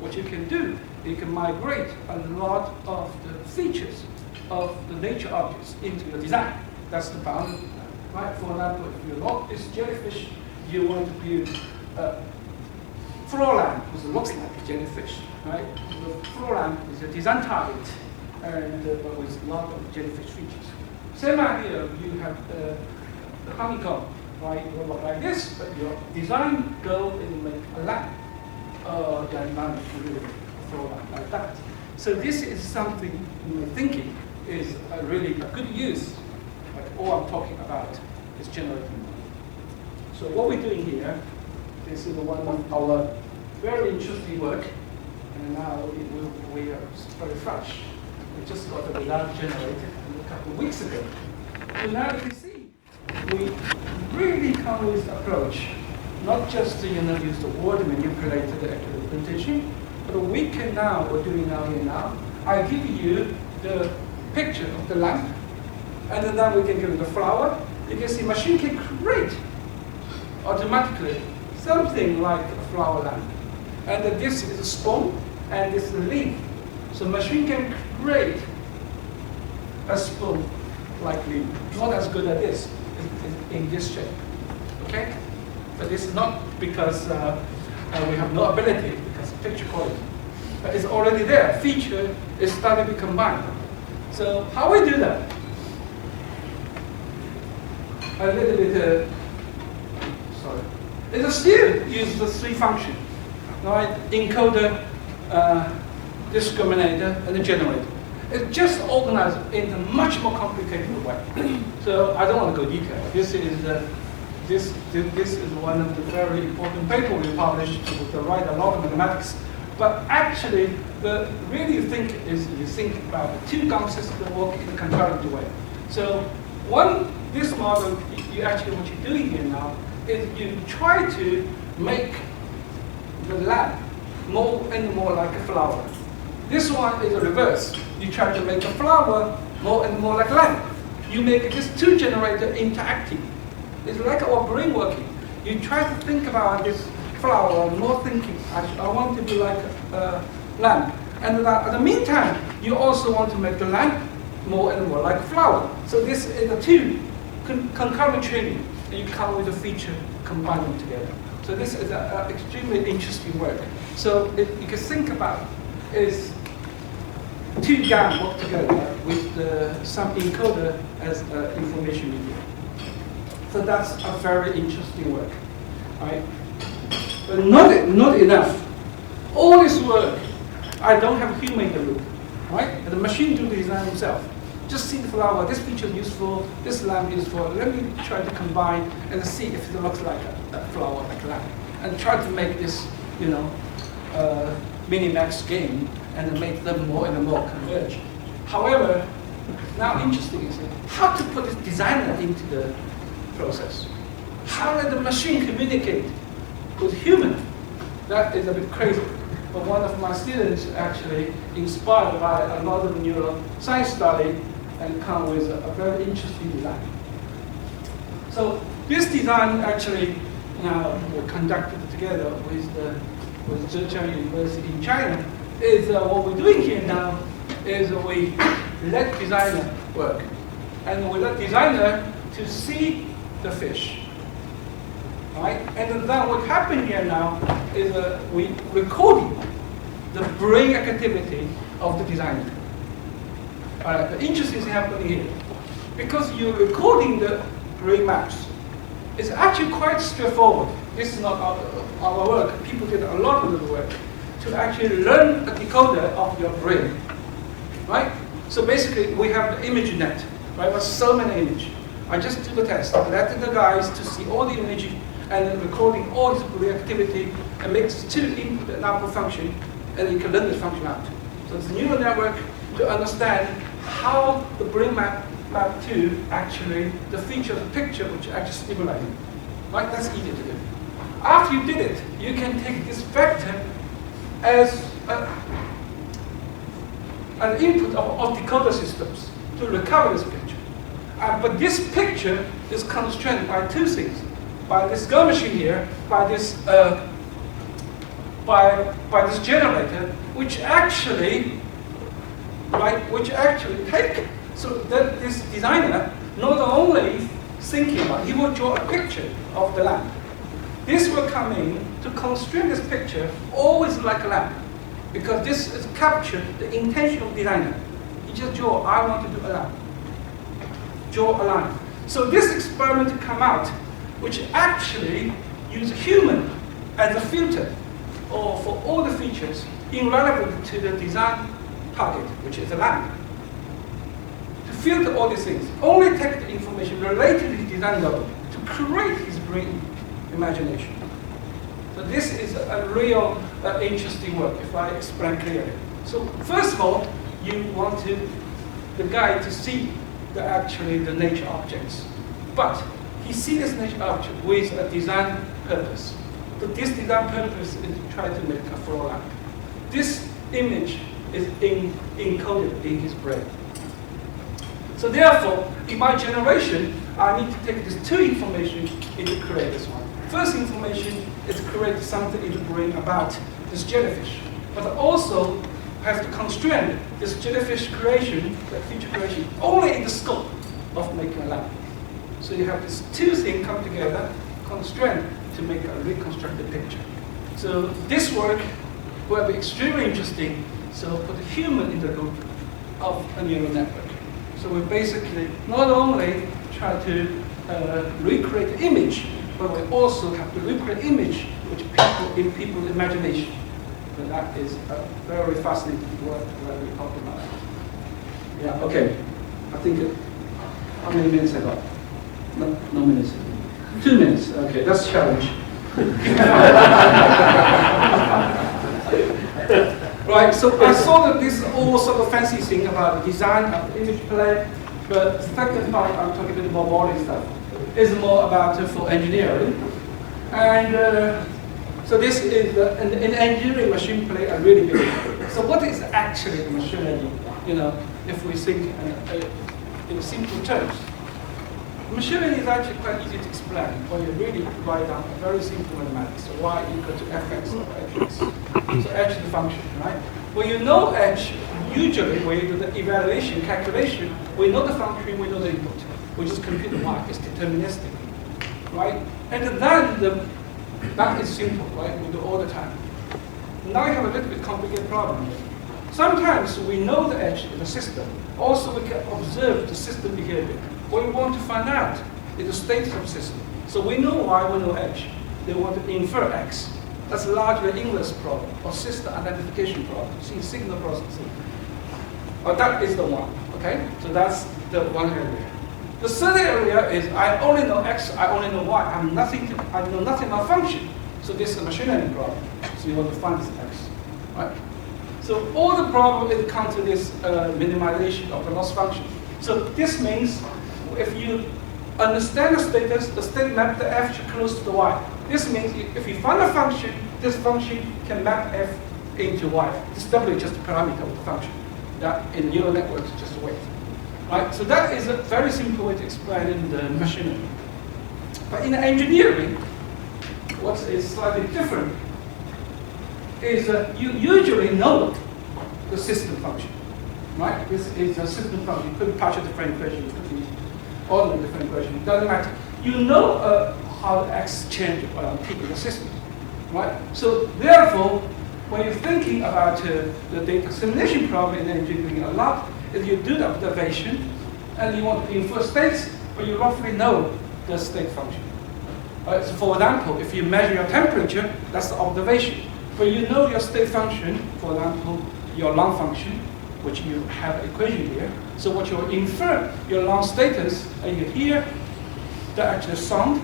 What you can do, you can migrate a lot of the features of the nature objects into the design. That's the boundary design. Right? For example, if you look this jellyfish, you want to build a floor lamp which looks like a jellyfish. Right? The floor lamp is a design target, and with a lot of jellyfish features. Same idea, you have the honeycomb, right? It will look like this, but your design goal is to make a lamp. Then now you can do a floor lamp like that. So this is something in my thinking is a really a good use. But all I'm talking about is generative model. So what we're doing here, this is one of our very interesting work, and now we are very fresh. We just got the result generated a couple of weeks ago. So now you can see, we really come with the approach, not just use the word manipulated representation, but we can now, we're doing now here now, I give you the picture of the lamp, and then we can give you the flower. You can see machine can create automatically something like a flower lamp. And this is a spoon, and this is a leaf. So machine can create a spoon like leaf. Not as good as this, in this shape. Okay? But this is not because we have no ability, because of picture quality. But it's already there. Feature is starting to be combined. So how we do that? A little bit, sorry. It still uses the three functions, right? Encoder, discriminator, and the generator. It's just organized in a much more complicated way. So I don't want to go detail. This is one of the very important papers we published to write a lot of mathematics. But actually, the really you think about the two concepts that work in a concurrent way. So this model, you actually what you're doing here now is you try to make the lamp more and more like a flower. This one is the reverse. You try to make a flower more and more like a lamp. You make this two generator interacting. It's like our brain working. You try to think about this flower, more thinking, I want to be like a lamp. And at the meantime, you also want to make the lamp more and more like a flower. So this is a two concurrent training, and you come with a feature, combine them together. So this is an extremely interesting work. So you can think about is two GAN work together with some encoder as information media. So that's a very interesting work, right? But not enough. All this work, I don't have a human in the loop, right? And the machine do the design himself. Just see the flower, this feature is useful, this lamp is useful. Let me try to combine and see if it looks like a flower, like a lamp. And try to make this, minimax game and make them more and more converge. However, now interesting is how to put this designer into the process. How let the machine communicate with human? That is a bit crazy. But one of my students actually inspired by a lot of neuroscience study and come with a very interesting design. So this design actually now conducted together with Zhejiang University in China is what we're doing here now is we let designer work. And we let designer to see the fish. Right? And then what happened here now is we recording the brain activity of the designer. The interesting thing happening here, because you're recording the brain maps, it's actually quite straightforward. This is not our work. People did a lot of the work to actually learn a decoder of your brain, right? So basically, we have the image net, right? With so many images. I just do the test. I let the guys to see all the images and then recording all this brain activity and makes two input and output function, and you can learn the function out. So it's a neural network to understand how the brain map to actually the feature of the picture which actually stimulating. Right? That's easy to do. After you did it, you can take this vector as an input of decoder systems to recover this picture. But this picture is constrained by two things: by this Go machine here, by this generator, which actually take. So that this designer not only thinking about, he will draw a picture of the lamp. This will come in to constrain this picture always like a lamp, because this is capture the intention of the designer. You just draw, I want to do a lamp. Draw a line. So this experiment come out, which actually use human as a filter, or for all the features irrelevant to the design target, which is a lamp. To filter all these things, only take the information related to his design level to create his brain imagination. So this is a real interesting work, if I explain clearly. So first of all, you want the guy to see the nature objects. But he sees this nature object with a design purpose. So this design purpose is to try to make a floor lamp. This image is encoded in his brain. So therefore, in my generation, I need to take these two information and to create this one. First information is to create something in the brain about this jellyfish, but also have to constrain this jellyfish creation, the feature creation, only in the scope of making a lamp. So you have these two things come together, constrain to make a reconstructed picture. So this work will be extremely interesting. So put the human in the loop of a neural network. So we basically not only try to recreate the image, but we also have to recreate image which in people's imagination. So that is a very fascinating work that we're talking about. Yeah, okay. I think, how many minutes I got? No minutes. 2 minutes. Okay, that's a challenge. Right, so I saw that this all sort of fancy thing about the design of the image play, but the second part, I'm talking a bit more boring stuff, is more about for engineering. And so this is an engineering machine play a really big role. So what is actually the machine learning? You know, if we think in simple terms. Machine learning is actually quite easy to explain when you really write down a very simple mathematics. So y equal to fx of hx. So h is the function, right? When you know h, usually when you do the evaluation, calculation, we know the function, we know the input. We just compute the y, it's deterministic, right? And then that is simple, right? We do all the time. Now we have a little bit complicated problem here. Sometimes we know the h is a system. Also we can observe the system behavior. What we want to find out is the status of the system. So we know y, we know h. They want to infer x. That's largely an inverse problem, or system identification problem. See, signal processing. That is the one, okay? So that's the one area. The third area is I only know x, I only know y. I know nothing about function. So this is a machine learning problem. So you want to find this x, right? So all the problem is come to this minimization of the loss function. So this means if you understand the status, the state map the f close to the y. This means if you find a function, this function can map f into y. This w is just a parameter of the function. That in neural networks is just a weight. Right? So that is a very simple way to explain in the machine learning. But in engineering, what is slightly different is you usually know the system function. Right? This is a system function. It could be partial differential equation, it could be ordinary differential equation. It doesn't matter. You know how the x change t in the system. Right? So therefore, when you're thinking about the data assimilation problem in engineering a lot, is you do the observation, and you want to infer states, but you roughly know the state function. So for example, if you measure your temperature, that's the observation. But you know your state function, for example, your lung function, which you have an equation here. So what you infer your lung status, and you hear the actual sound,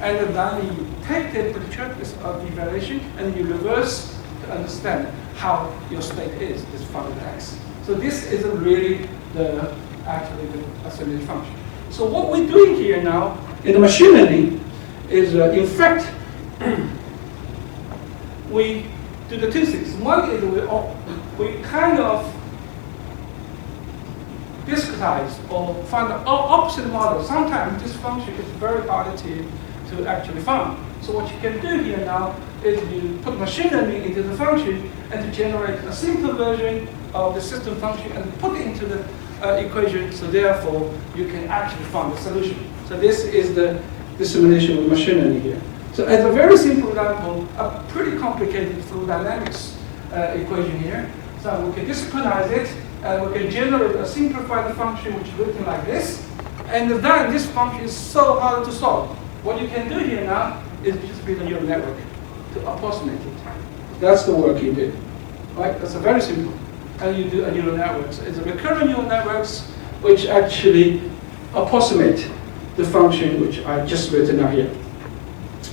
and then you take the temperature, this evaluation, and you reverse to understand how your state is, this function X. So this is really actually the assimilation function. So what we're doing here now in the machine learning is, in fact, we do the two things. One is we kind of discretize or find the opposite model. Sometimes this function is very hard to actually find. So what you can do here now is you put machine learning into the function and to generate a simple version of the system function and put it into the equation, so therefore you can actually find the solution. So this is the simulation with machine learning here. So as a very simple example, a pretty complicated fluid dynamics equation here. So we can discretize it, and we can generate a simplified function which is written like this. And then this function is so hard to solve. What you can do here now is just build a neural network to approximate it. That's the work you did, right? That's a very simple. And you do a neural network. So it's a recurrent neural networks which actually approximate the function which I just written out here.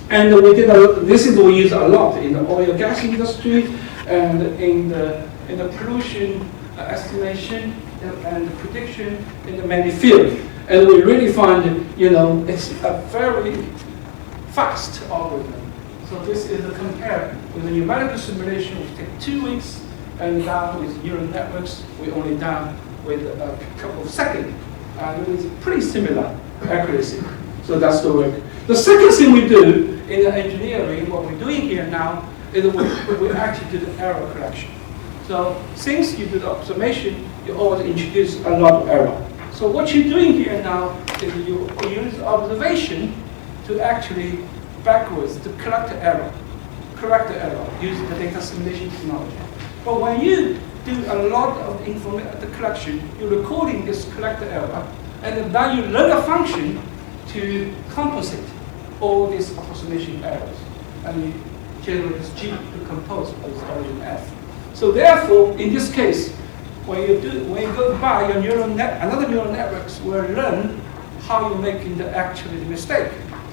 And we did this is what we use a lot in the oil and gas industry and in the pollution estimation and the prediction in the many fields. And we really find, it's a very fast algorithm. So this is a compare with a numerical simulation, which takes 2 weeks, and down with neural networks, we only done with a couple of seconds. And it's pretty similar accuracy. So that's the work. The second thing we do in the engineering, what we're doing here now, is we actually do the error correction. So since you do the observation, you always introduce a lot of error. So what you're doing here now is you use observation to actually backwards to correct the error using the data simulation technology. But when you do a lot of the collection, you're recording this correct error, and then you learn a function to compensate all these approximation errors, and you generate this G to compose this origin F. So therefore, in this case, when you go by your another neural networks will learn how you're making the mistake,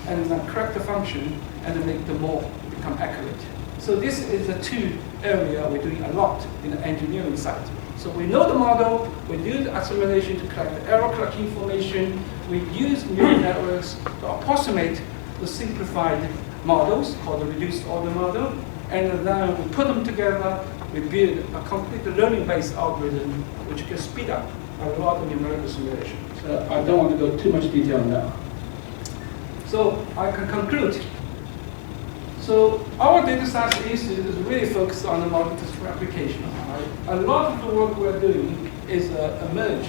and then correct the function and then make the more become accurate. So this is the two area we're doing a lot in the engineering side. So we know the model, we do the assimilation to collect the error correction information, we use neural networks to approximate the simplified models called the reduced order model, and then we put them together, we build a complete learning-based algorithm which can speed up a lot of numerical simulation. So I don't want to go too much detail on that. So I can conclude. So our data science institute is really focused on the multi-disciplinary application. Right? A lot of the work we're doing is a merge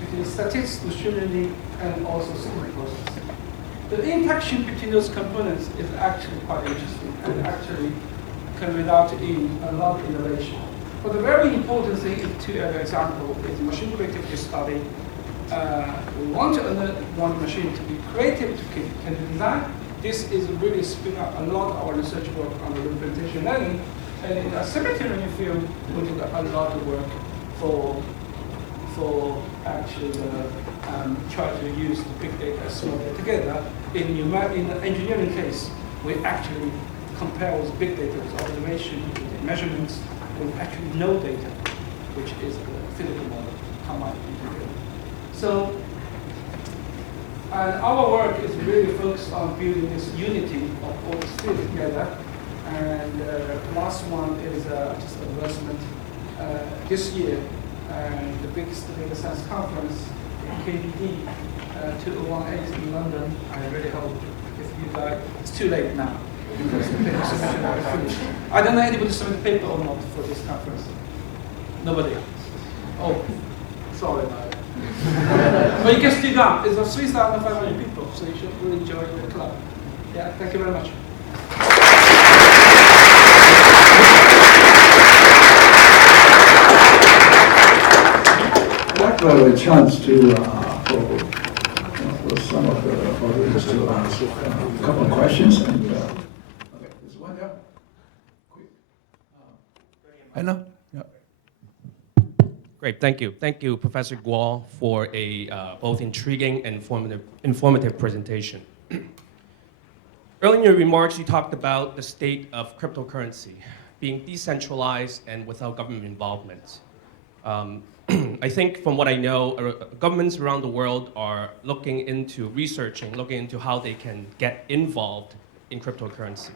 between statistics, machine learning, and also signal processing. The interaction between those components is actually quite interesting and actually can result in a lot of innovation. But the very important thing is two other examples is machine creativity study. We want machine to be creative, can design. This is really spinning up a lot of our research work on the representation learning. And in the cemetery learning field, we did a lot of work for actually try to use the big data and small data together. In the engineering case, we actually compare with big data, with observation, with measurements, with actually no data, which is the physical model combined together. So, and our work is really focused on building this unity of all the fields together. And the last one is just advancement this year, and the biggest data science conference, KDD 2018 in London. I really hope if you like, it's too late now because the paper submission is finished. I don't know anybody submitted paper or not for this conference. Nobody. Oh, sorry about it. But you can still come. It's 3,500 people, so you should really enjoy the club. Yeah, thank you very much. well, a chance to for some of the audience to ask a couple of questions. And okay, there's one there. Quick. I know. Yeah. Great, thank you. Thank you, Professor Guo, for a both intriguing and informative presentation. Earlier in your remarks, you talked about the state of cryptocurrency being decentralized and without government involvement. I think from what I know, governments around the world are looking into how they can get involved in cryptocurrency.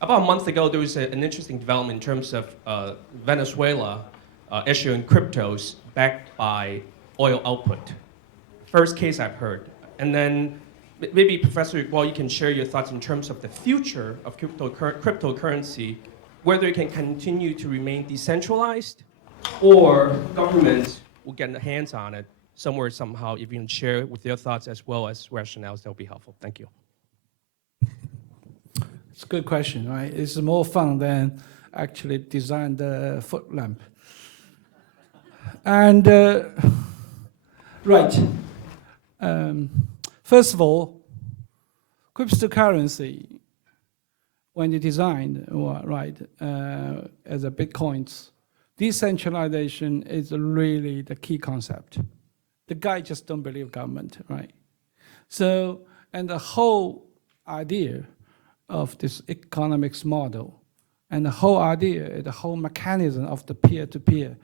About a month ago, there was an interesting development in terms of Venezuela issuing cryptos backed by oil output. First case I've heard. And then maybe Professor Guo, you can share your thoughts in terms of the future of cryptocurrency, whether it can continue to remain decentralized or governments will get their hands on it somewhere, somehow. If you can share with your thoughts as well as rationales, that would be helpful. Thank you. It's a good question, right? It's more fun than actually design the foot lamp. And, right. First of all, cryptocurrency, when you designed, right, as a Bitcoins, decentralization is really the key concept. The guy just don't believe government, right? So, and the whole idea of this economics model and the whole idea, the whole mechanism of the peer-to-peer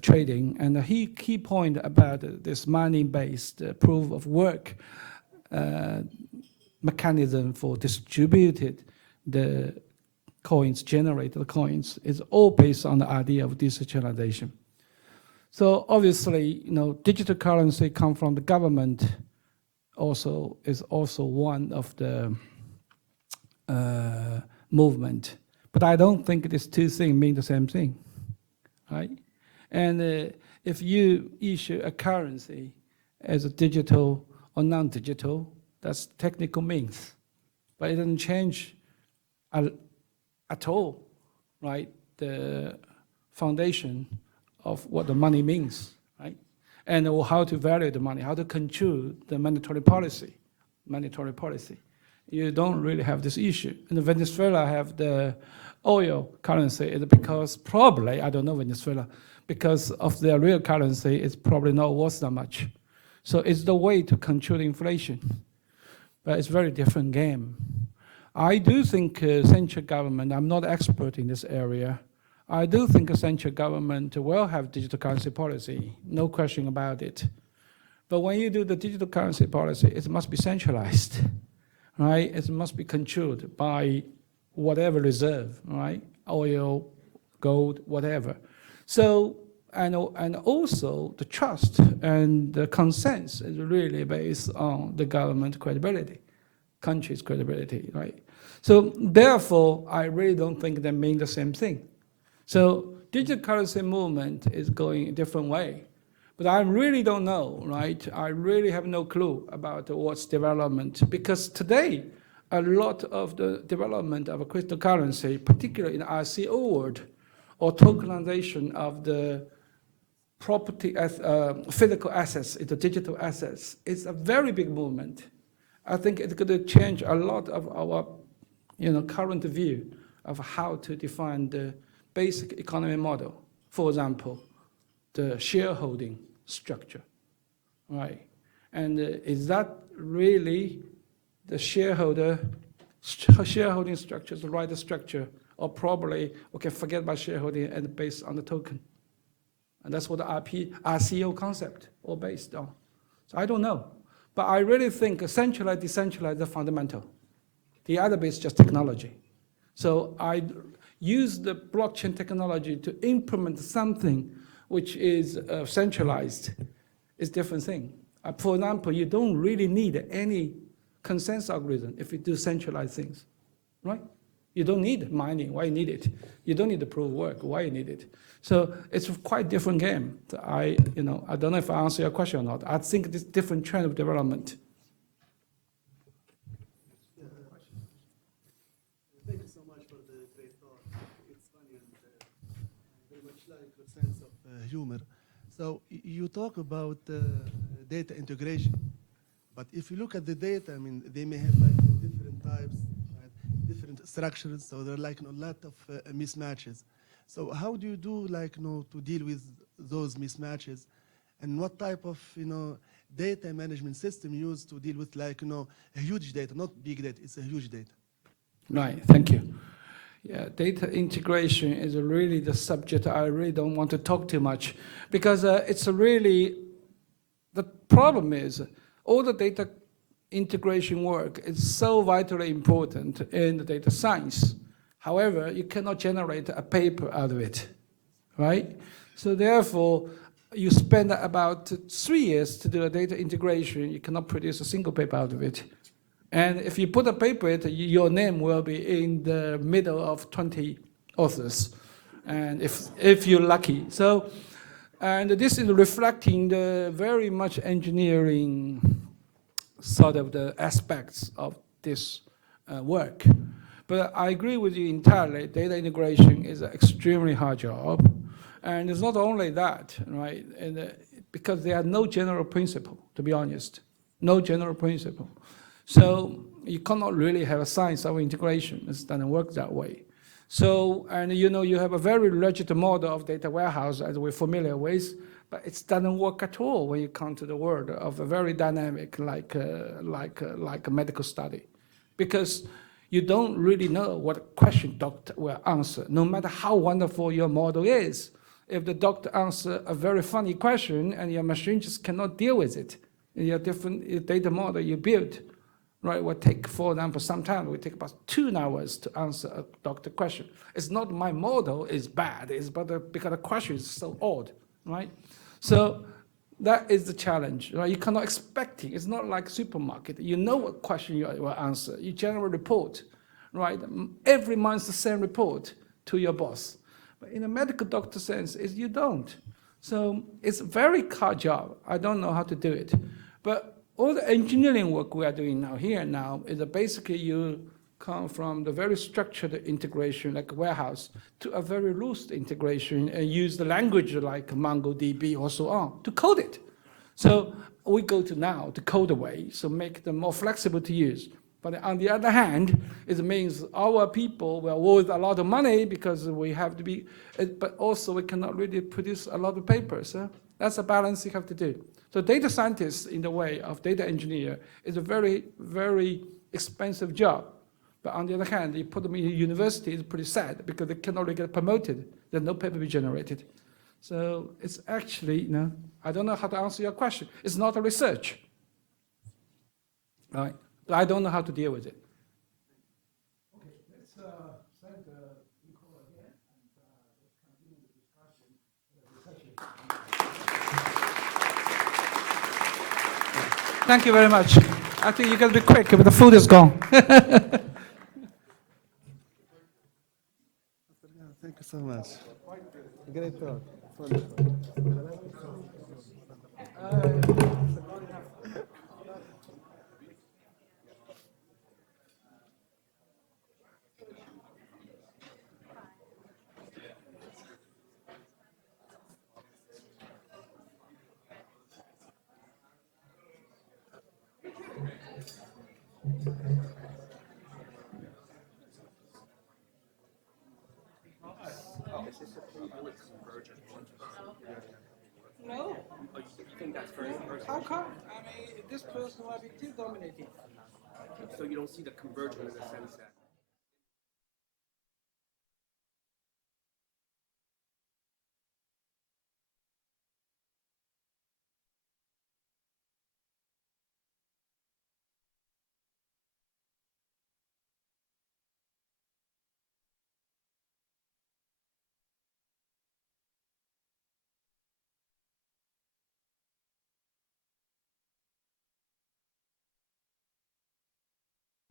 trading, and the key point about this money-based proof of work mechanism for distributed the coins, generated coins, is all based on the idea of decentralization. So obviously, digital currency come from the government is also one of the movement. But I don't think these two things mean the same thing, right? And if you issue a currency as a digital or non-digital, that's technical means. But it doesn't change at all, right? The foundation of what the money means, right? And how to value the money, how to control the monetary policy. You don't really have this issue. And Venezuela have the oil currency is because probably, I don't know Venezuela, because of their real currency, it's probably not worth that much. So it's the way to control inflation. But it's a very different game. I do think central government, I'm not expert in this area, I do think a central government will have digital currency policy, no question about it. But when you do the digital currency policy, it must be centralized, right? It must be controlled by whatever reserve, right? Oil, gold, whatever. So, and also the trust and the consent is really based on the government credibility, country's credibility, right? So therefore, I really don't think they mean the same thing. So digital currency movement is going a different way. But I really don't know, right? I really have no clue about what's development, because today, a lot of the development of a cryptocurrency, particularly in the ICO world, or tokenization of the property as physical assets into digital assets, is a very big movement. I think it's going to change a lot of our current view of how to define the basic economy model. For example, the shareholding structure, right? And is that really the shareholding structure is the right structure, or probably, okay, forget about shareholding and based on the token? And that's what the RCO concept all based on. So I don't know. But I really think centralized, decentralized is fundamental. The other bit is just technology. So I use the blockchain technology to implement something which is centralized. It's a different thing. For example, you don't really need any consensus algorithm if you do centralized things, right? You don't need mining. Why you need it? You don't need the proof of work. Why you need it? So it's a quite different game. I don't know if I answer your question or not. I think this different trend of development. Thank you so much for the great talk. It's funny and very much like a sense of humor. So you talk about data integration, but if you look at the data, I mean, they may have like different types, right? Different structures, so there are like a lot of mismatches. So how do you do like to deal with those mismatches, and what type of data management system you use to deal with like a huge data, not big data, it's a huge data. Right, thank you. Yeah, data integration is really the subject I really don't want to talk too much because it's really, the problem is all the data integration work is so vitally important in the data science. However, you cannot generate a paper out of it, right? So therefore, you spend about 3 years to do a data integration, you cannot produce a single paper out of it. And if you put a paper in it, your name will be in the middle of 20 authors, and if you're lucky. So, and this is reflecting the very much engineering sort of the aspects of this work. But I agree with you entirely, data integration is an extremely hard job. And it's not only that, right? And, because there are no general principle, to be honest, no general principle. So you cannot really have a science of integration. It doesn't work that way. So, and you have a very rigid model of data warehouse as we're familiar with, but it doesn't work at all when you come to the world of a very dynamic like a medical study. Because you don't really know what question doctor will answer, no matter how wonderful your model is. If the doctor answers a very funny question and your machine just cannot deal with it, in your different data model you built, right, will take, for example, sometimes we take about 2 hours to answer a doctor question. It's not my model is bad, it's because the question is so odd, right? So that is the challenge, right? You cannot expect it. It's not like supermarket. You know what question you will answer. You generate a report, right? Every month the same report to your boss. But in a medical doctor sense, is you don't. So it's a very hard job. I don't know how to do it. But all the engineering work we are doing now is that basically you come from the very structured integration like a warehouse to a very loose integration and use the language like MongoDB or so on to code it. So we go to now the code away, so make them more flexible to use. But on the other hand, it means our people will worth a lot of money because we have to be, but also we cannot really produce a lot of papers. That's a balance you have to do. So data scientist, in the way of data engineer, is a very, very expensive job. But on the other hand, you put them in a university, it's pretty sad because they cannot really get promoted. There's no paper be generated. So it's actually, I don't know how to answer your question. It's not a research, right? But I don't know how to deal with it. Okay, let's send Nicole again and let's continue the discussion. Thank you very much. I think you can be quick, but the food is gone. Thank you so much. Great talk. No. How come? I mean, this person will be too dominating. So you don't see the convergence in the sense that